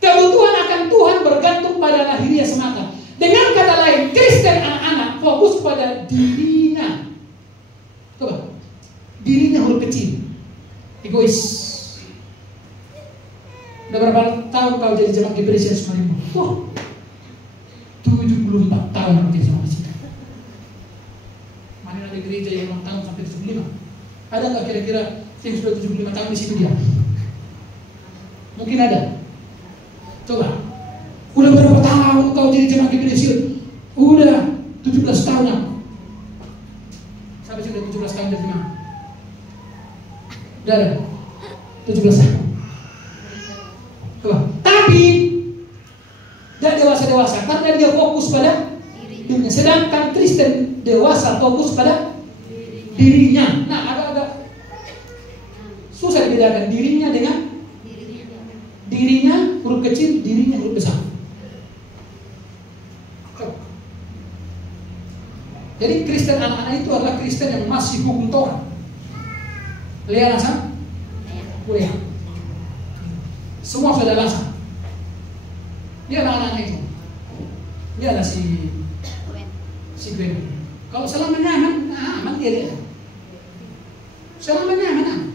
Kebutuhan akan Tuhan bergantung pada lahiriah semata. Dengan kata lain, Kristen anak-anak fokus pada dirinya. Coba, dirinya huruf kecil, egois. Udah berapa tahun kau jadi jemaat Gereja Sumarimbo? Wah, 74 tahun aku jadi jemaat di sini. Mana ada gereja yang ulang tahun sampai 75? Ada nggak kira-kira yang sudah 75 tahun di situ dia? Mungkin ada. Coba, udah berapa tahun kau jadi jemaat Gereja? Udah 17 tahun aku. Sampai sudah 17 tahun jadi jemaat. Udah ada 17 tahun. Coba. Tapi dia dewasa karena dia fokus pada dirinya. Sedangkan Kristen dewasa fokus pada dirinya. Nah, agak susah dibedakan dirinya dengan dirinya huruf kecil, dirinya huruf besar. Jadi Kristen anak-anak itu adalah Kristen yang masih hukum Taurat. Lihat alasan? Kuliah. Semua sudah alasan. Dia anak-anak itu. Dia ada si Gwen. Kalau selamanya aman dia lihat. Selamanya aman.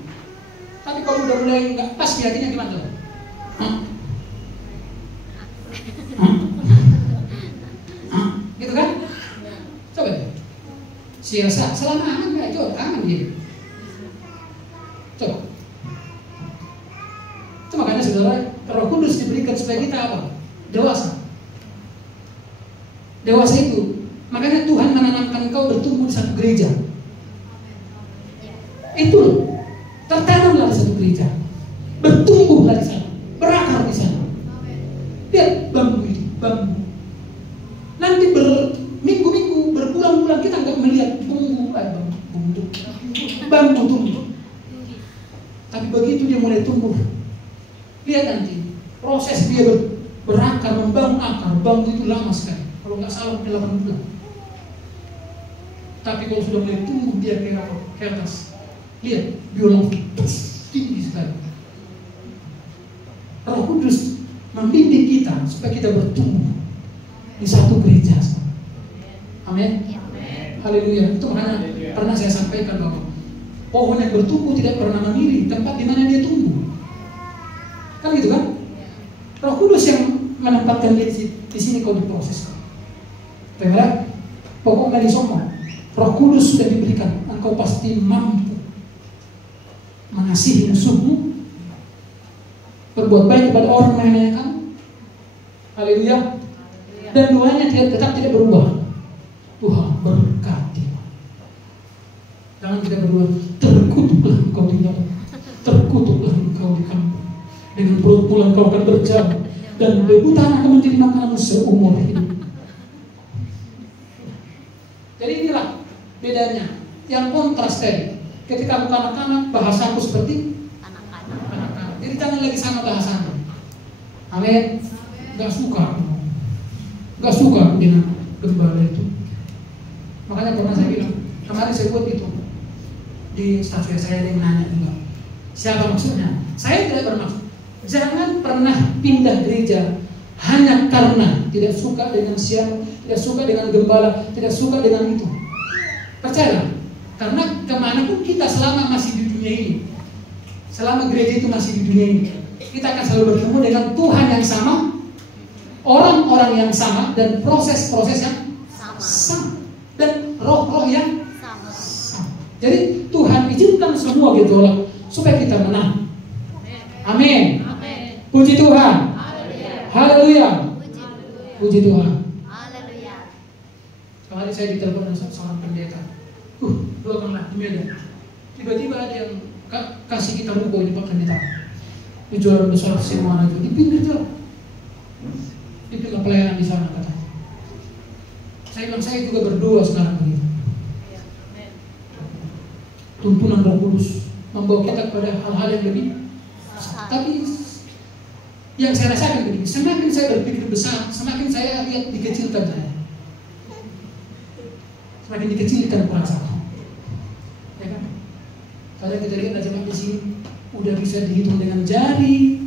Tapi kalau udah mulai nggak pas hatinya gimana? Gitu kan? Coba deh. Siasa selama aman nggak itu aman dia. Coba. Itu makanya saudara, Roh Kudus diberikan supaya kita apa? Dewasa. Dewasa itu, makanya Tuhan menanamkan engkau bertumbuh di satu gereja. Itu tertanamlah di satu gereja, bertumbuhlah di sana, berakar di sana. Lihat bambu itu, bambu. Nanti berminggu-minggu, berbulan-bulan kita nggak melihat bambu tumbuh. Tapi begitu dia mulai tumbuh, lihat nanti proses dia berakar, membangun akar. Bambu itu lama sekali, kalau nggak salah 8 bulan. Tapi kalau sudah mulai tumbuh dia ke atas, lihat biologis tinggi sekali. Roh Kudus membimbing kita supaya kita bertumbuh di satu gereja. Amin. Haleluya. Itu makanya pernah saya sampaikan bahwa pohon yang bertumbuh tidak pernah memilih tempat di mana dia tumbuh. Kan gitu kan? Roh Kudus yang menempatkan dia di sini kau diproses. Benar? Pokoknya di semua Roh Kudus sudah diberikan, engkau pasti mampu mengasihi musuhmu, berbuat baik kepada orang yang menyenangkan. Haleluya. Dan doanya tetap tidak berubah. Tuhan berkati. Jangan tidak berubah. Terkutuklah engkau di dalam, terkutuklah engkau di kampung. Dengan perut bulan kau akan berjalan, dan debu tanah akan menjadi makananmu seumur hidup. Jadi inilah bedanya. Yang kontras tadi, ketika aku anak-anak, bahasaku seperti anak-anak. Jadi jangan lagi sama bahasanya. Amin. Gak suka dengan gembala itu. Makanya pernah saya bilang, kemarin saya buat itu di status saya, ada yang nanya juga, siapa maksudnya? Saya tidak bermaksud. Jangan pernah pindah gereja hanya karena tidak suka dengan siang, tidak suka dengan gembala, tidak suka dengan itu. Percayalah, karena kemanapun kita selama masih di dunia ini, selama gereja itu masih di dunia ini, kita akan selalu bertemu dengan Tuhan yang sama, orang-orang yang sama, dan proses-proses yang sama, dan roh-roh yang sama. Jadi Tuhan izinkan semua gitu loh, supaya kita menang. Amin. Puji Tuhan. Haleluya. Puji Tuhan. Kemarin saya ditelepon seorang pendeta. Doakanlah di Medan. Tiba-tiba ada yang kasih kita ruko di Pak Pendeta. Di jualan besar semua itu di pinggir jalan. Itu pelayanan di sana katanya. Saya bilang saya juga berdoa sekarang begitu. Tuntunan Roh Kudus membawa kita kepada hal-hal yang lebih. Tapi yang saya rasakan begini, semakin saya berpikir besar, semakin saya lihat dikecilkan saya. Semakin dikecilkan perasaan. Ya kan? Kadang kita lihat aja di sini udah bisa dihitung dengan jari.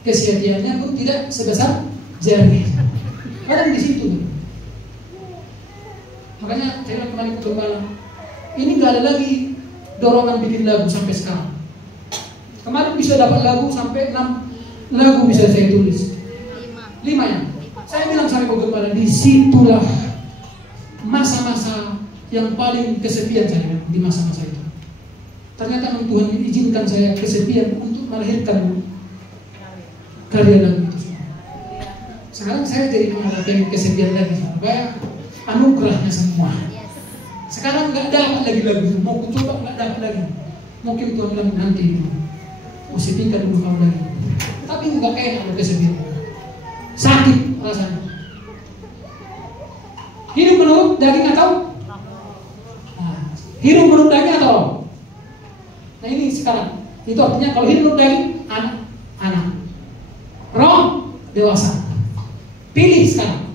Kesetiaannya pun tidak sebesar jari. Kadang di situ. Makanya saya kemarin ke gembala, ini nggak ada lagi dorongan bikin lagu sampai sekarang. Kemarin bisa dapat lagu sampai 6 lagu bisa saya tulis. 5 ya. Saya bilang sama Ibu Gembala, disitulah masa-masa yang paling kesepian saya di masa-masa itu. Ternyata Tuhan izinkan saya kesepian untuk melahirkan karya lagu itu. Sekarang saya jadi menghadapi kesepian lagi, supaya anugerahnya semua. Sekarang nggak dapat lagi lagu, mau coba nggak dapat lagi. Mungkin Tuhan bilang nanti itu, usipikan dulu kamu lagi. Tapi nggak enak kesepian, sakit rasanya. Hidup menurut daging atau hidup menurut daging atau? Nah ini sekarang itu artinya kalau hidup menurut daging anak, roh dewasa. Pilih sekarang.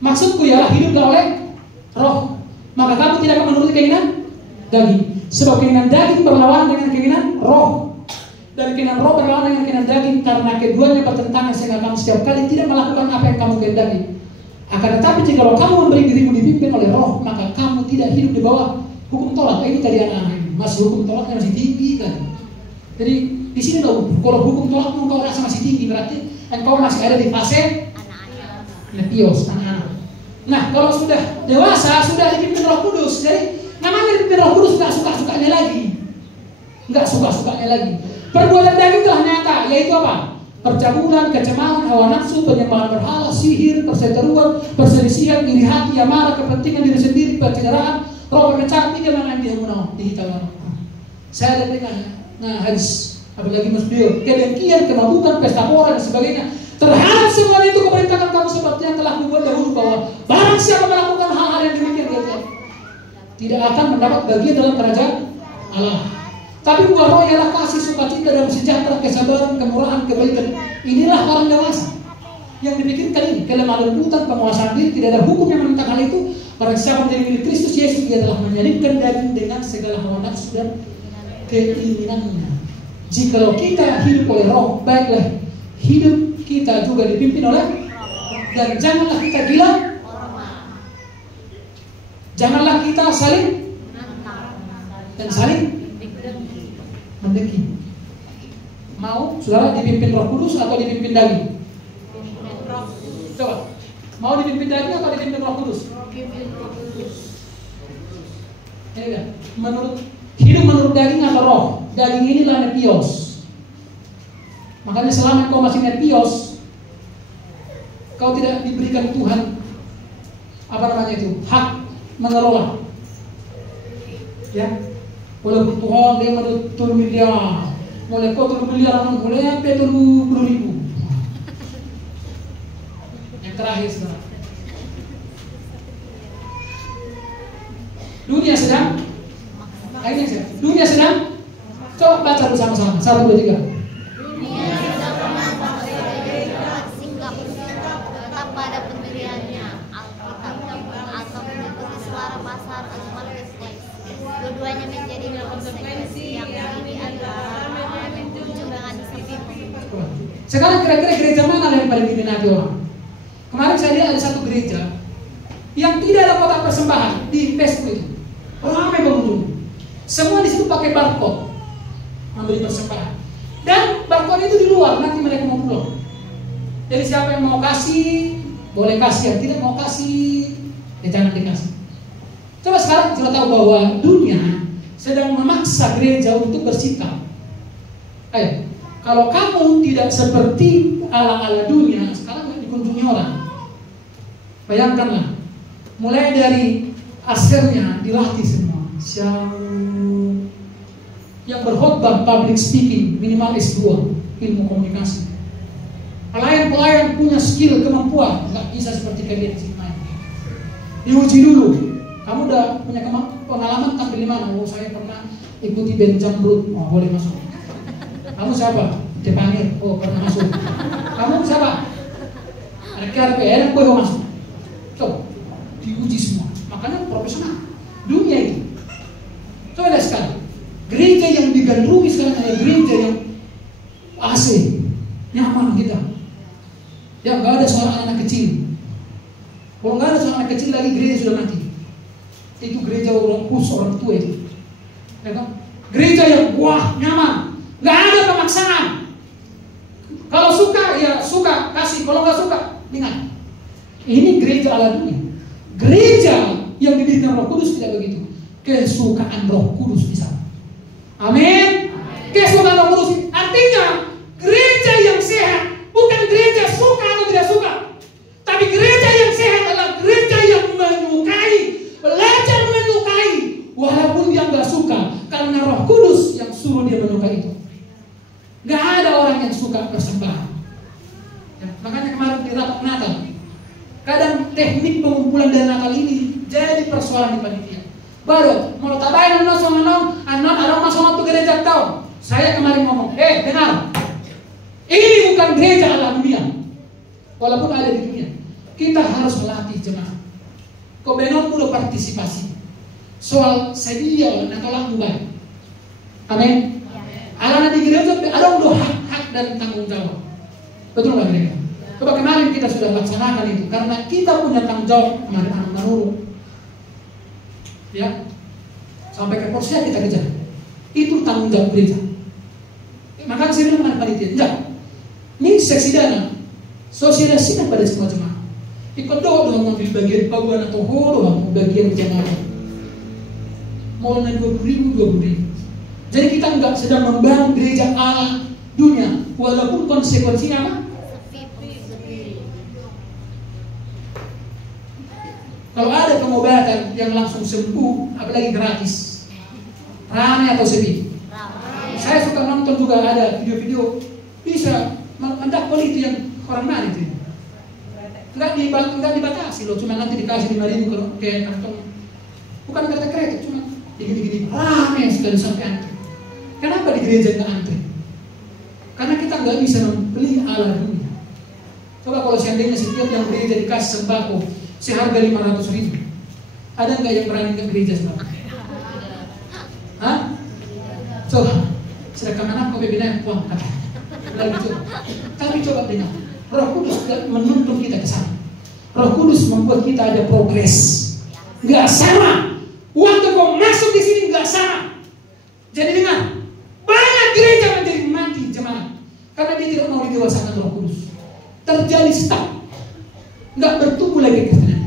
Maksudku ya hiduplah oleh roh, maka kamu tidak akan menuruti keinginan daging. Sebab keinginan daging berlawanan dengan keinginan roh, dan keinginan roh berlawanan dengan keinginan daging, karena keduanya bertentangan sehingga kamu setiap kali tidak melakukan apa yang kamu kehendaki. Akan tetapi jika kamu memberi dirimu dipimpin oleh roh, maka kamu tidak hidup di bawah hukum Taurat. Ini tadi anak-anak ini masih hukum Tauratnya masih tinggi kan. Jadi di sini loh, kalau hukum Taurat engkau rasa masih tinggi, berarti engkau masih ada di fase nepios, anak-anak. Nah, kalau sudah dewasa, sudah dipimpin Roh Kudus. Jadi namanya dipimpin Roh Kudus nggak suka-sukanya lagi, nggak suka-sukanya lagi. Perbuatan daging telah nyata, yaitu apa? Percabulan, kecemasan, hawa nafsu, penyembahan berhala, sihir, perseteruan, perselisihan, iri hati, amarah, kepentingan diri sendiri, perceraian, roh berkecamuk, tiga mangan dia menang di hitam. Saya ada dengar, nah hadis apalagi Mas Dio, kedengkian, kemabukan, pesta pora dan sebagainya. Terhadap semua itu keperintahkan kamu seperti yang telah dibuat dahulu, bahwa barang siapa melakukan hal-hal yang demikian dia tidak akan mendapat bagian dalam kerajaan Allah. Tapi buah roh ialah kasih, sukacita, dan sejahtera, kesabaran, kemurahan, kebaikan. Inilah orang dewasa yang dipikirkan ini. Kelemah lembutan, penguasaan diri, tidak ada hukum yang menentang hal itu. Barang siapa menjadi milik Kristus Yesus, dia telah menyalibkan daging dengan segala hawa nafsu dan keinginannya. Jikalau kita hidup oleh roh, baiklah hidup kita juga dipimpin oleh, dan janganlah kita gila, janganlah kita saling dan saling mendengki. Mau saudara dipimpin Roh Kudus atau dipimpin daging? Coba, mau dipimpin daging atau dipimpin Roh Kudus? Ini kan, hidup menurut daging atau roh? Daging inilah nepios. Makanya selama kau masih nepios, kau tidak diberikan Tuhan hak mengelola. Ya, walaupun Tuhan dia menurut 7 miliar, mulai kau 7 miliar, mulai sampai 70.000. Yang terakhir sekarang, dunia sedang, coba baca bersama-sama, 1, 2, 3. Keduanya menjadi konsekuensi yang ini adalah muncul dengan disiplin. Sekarang kira-kira gereja mana yang paling diminati orang? Kemarin saya lihat ada satu gereja yang tidak ada kotak persembahan di Facebook itu. Ramai pengunjung. Semua di situ pakai barcode memberi persembahan. Dan barcode itu di luar, nanti mereka mau pulang. Jadi siapa yang mau kasih boleh kasih, yang tidak mau kasih ya jangan dikasih. Coba sekarang kita tahu bahwa dunia sedang memaksa gereja untuk bersikap. Ayo, kalau kamu tidak seperti ala-ala dunia, sekarang nggak dikunjungi orang. Bayangkanlah, mulai dari asernya dilatih semua. Yang berkhotbah public speaking minimal S2, ilmu komunikasi. Pelayan-pelayan punya skill, kemampuan, nggak bisa seperti kalian di sini main. Diuji dulu. Kamu udah punya pengalaman tampil di mana? Oh, saya pernah ikuti band Jamrut. Oh, boleh masuk. Kamu siapa? Tepanir. Oh, pernah masuk. Kamu siapa? Ada KRPR, boleh masuk. Coba diuji semua. Makanya profesional. Dunia itu. Coba lihat sekarang. Gereja yang digandrungi sekarang adalah gereja yang AC, nyaman kita. Yang nggak ada suara anak kecil. Kalau nggak ada suara anak kecil lagi, gereja sudah mati. Itu gereja orang khusus, orang tua itu. Ya kan? Gereja yang wah nyaman, nggak ada pemaksaan. Kalau suka ya suka kasih, kalau nggak suka ingat. Ini gereja ala dunia. Gereja yang didirikan Roh Kudus tidak begitu. Kesukaan Roh Kudus di sana. Amin. Kesukaan Roh Kudus artinya gereja yang sehat bukan gereja suka atau tidak suka, tapi gereja yang sehat adalah gereja yang menyukai. Belajar menyukai walaupun dia nggak suka, karena Roh Kudus yang suruh dia menyukai itu. Nggak ada orang yang suka persembahan. Ya, makanya kemarin di rapat Natal, kadang teknik pengumpulan dana Natal ini jadi persoalan di panitia. Baru mau tabain anon masuk gereja tahun. Saya kemarin ngomong, dengar, ini bukan gereja ala dunia. Walaupun ada di dunia, kita harus melatih jemaat. Kau benar udah partisipasi. Soal sedia dan tolak bukan. Amin. Anak di gereja ada udah hak dan tanggung jawab. Betul nggak mereka? Coba kemarin kita sudah laksanakan itu karena kita punya tanggung jawab kemarin anak menurut. Ya, sampai ke Polsek kita kejar. Itu tanggung jawab gereja. Maka saya bilang pada panitia, enggak. Ini seksi dana, sosialisasikan pada semua jemaah. Ikut doa dengan mobil bagian bagian atau doang bagian jemaah. Mulai 20.000. Jadi kita enggak sedang membangun gereja Allah dunia, walaupun konsekuensinya apa? Kalau ada pengobatan yang langsung sembuh, apalagi gratis, ramai atau sepi? Saya suka nonton juga ada video-video bisa mendakwa itu yang orang mana itu? Enggak dibatasi loh, cuma nanti dikasih 5.000 kalau kayak kantong. Bukan kata kereta, cuma gini-gini ramai sudah sampai antri. Kenapa di gereja nggak antri? Karena kita nggak bisa membeli Allah dunia. Coba kalau seandainya setiap yang gereja dikasih sembako seharga 500.000, ada nggak yang berani ke gereja sembako? Hah? Coba, sedekah mana kau bebina uang kata. Lagi coba. Tapi coba dengar, Roh Kudus menuntun kita ke sana. Roh Kudus membuat kita ada progres. Nggak sama. Waktu kau masuk di sini nggak sama. Jadi dengar, banyak gereja menjadi mati jemaat karena dia tidak mau didewasakan Roh Kudus. Terjadi stuck, nggak bertumbuh lagi Kristenan.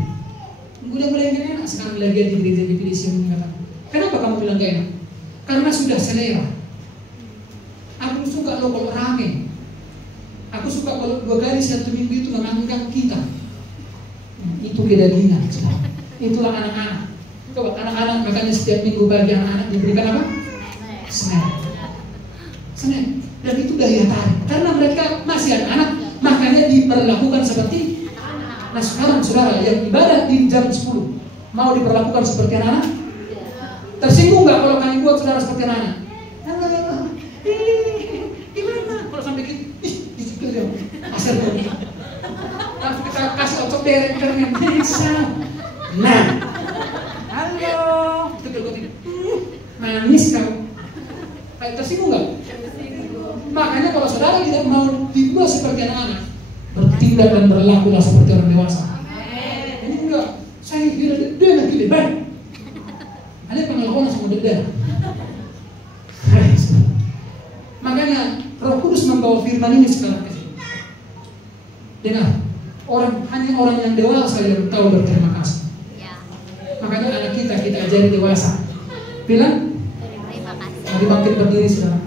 Udah mulai gak enak sekarang lagi di gereja di Pilisi mengatakan. Kenapa kamu bilang gak enak? Karena sudah selera. Aku suka lo kalau rame. Aku suka kalau 2 kali 1 minggu itu mengangkat kita. Itu kedagingan. Itulah anak-anak. Coba anak-anak makanya setiap minggu bagi anak-anak diberikan apa? Senin. Dan itu daya tarik. Karena mereka masih anak-anak, makanya diperlakukan seperti. Nah sekarang saudara yang ibadah di jam 10 mau diperlakukan seperti anak-anak? Tersinggung nggak kalau kami buat saudara seperti anak-anak? Gimana? Kalau sampai gitu, disitu dia asal dulu. Langsung kita kasih ocok derek bisa. Nah, halo, betul-betul manis kamu. Tersinggung nggak? Makanya kalau saudara tidak mau dibuat seperti anak-anak, bertindak dan berlakulah seperti orang dewasa. Ini enggak, saya kira dia nak pilih baik. Ada pengakuan sama dia. Makanya Roh Kudus membawa firman ini sekarang ke sini. Dengar, hanya orang yang dewasa yang tahu berterima kasih. Makanya anak kita ajari dewasa. Bilang, terima kasih. Mari bangkit berdiri sekarang.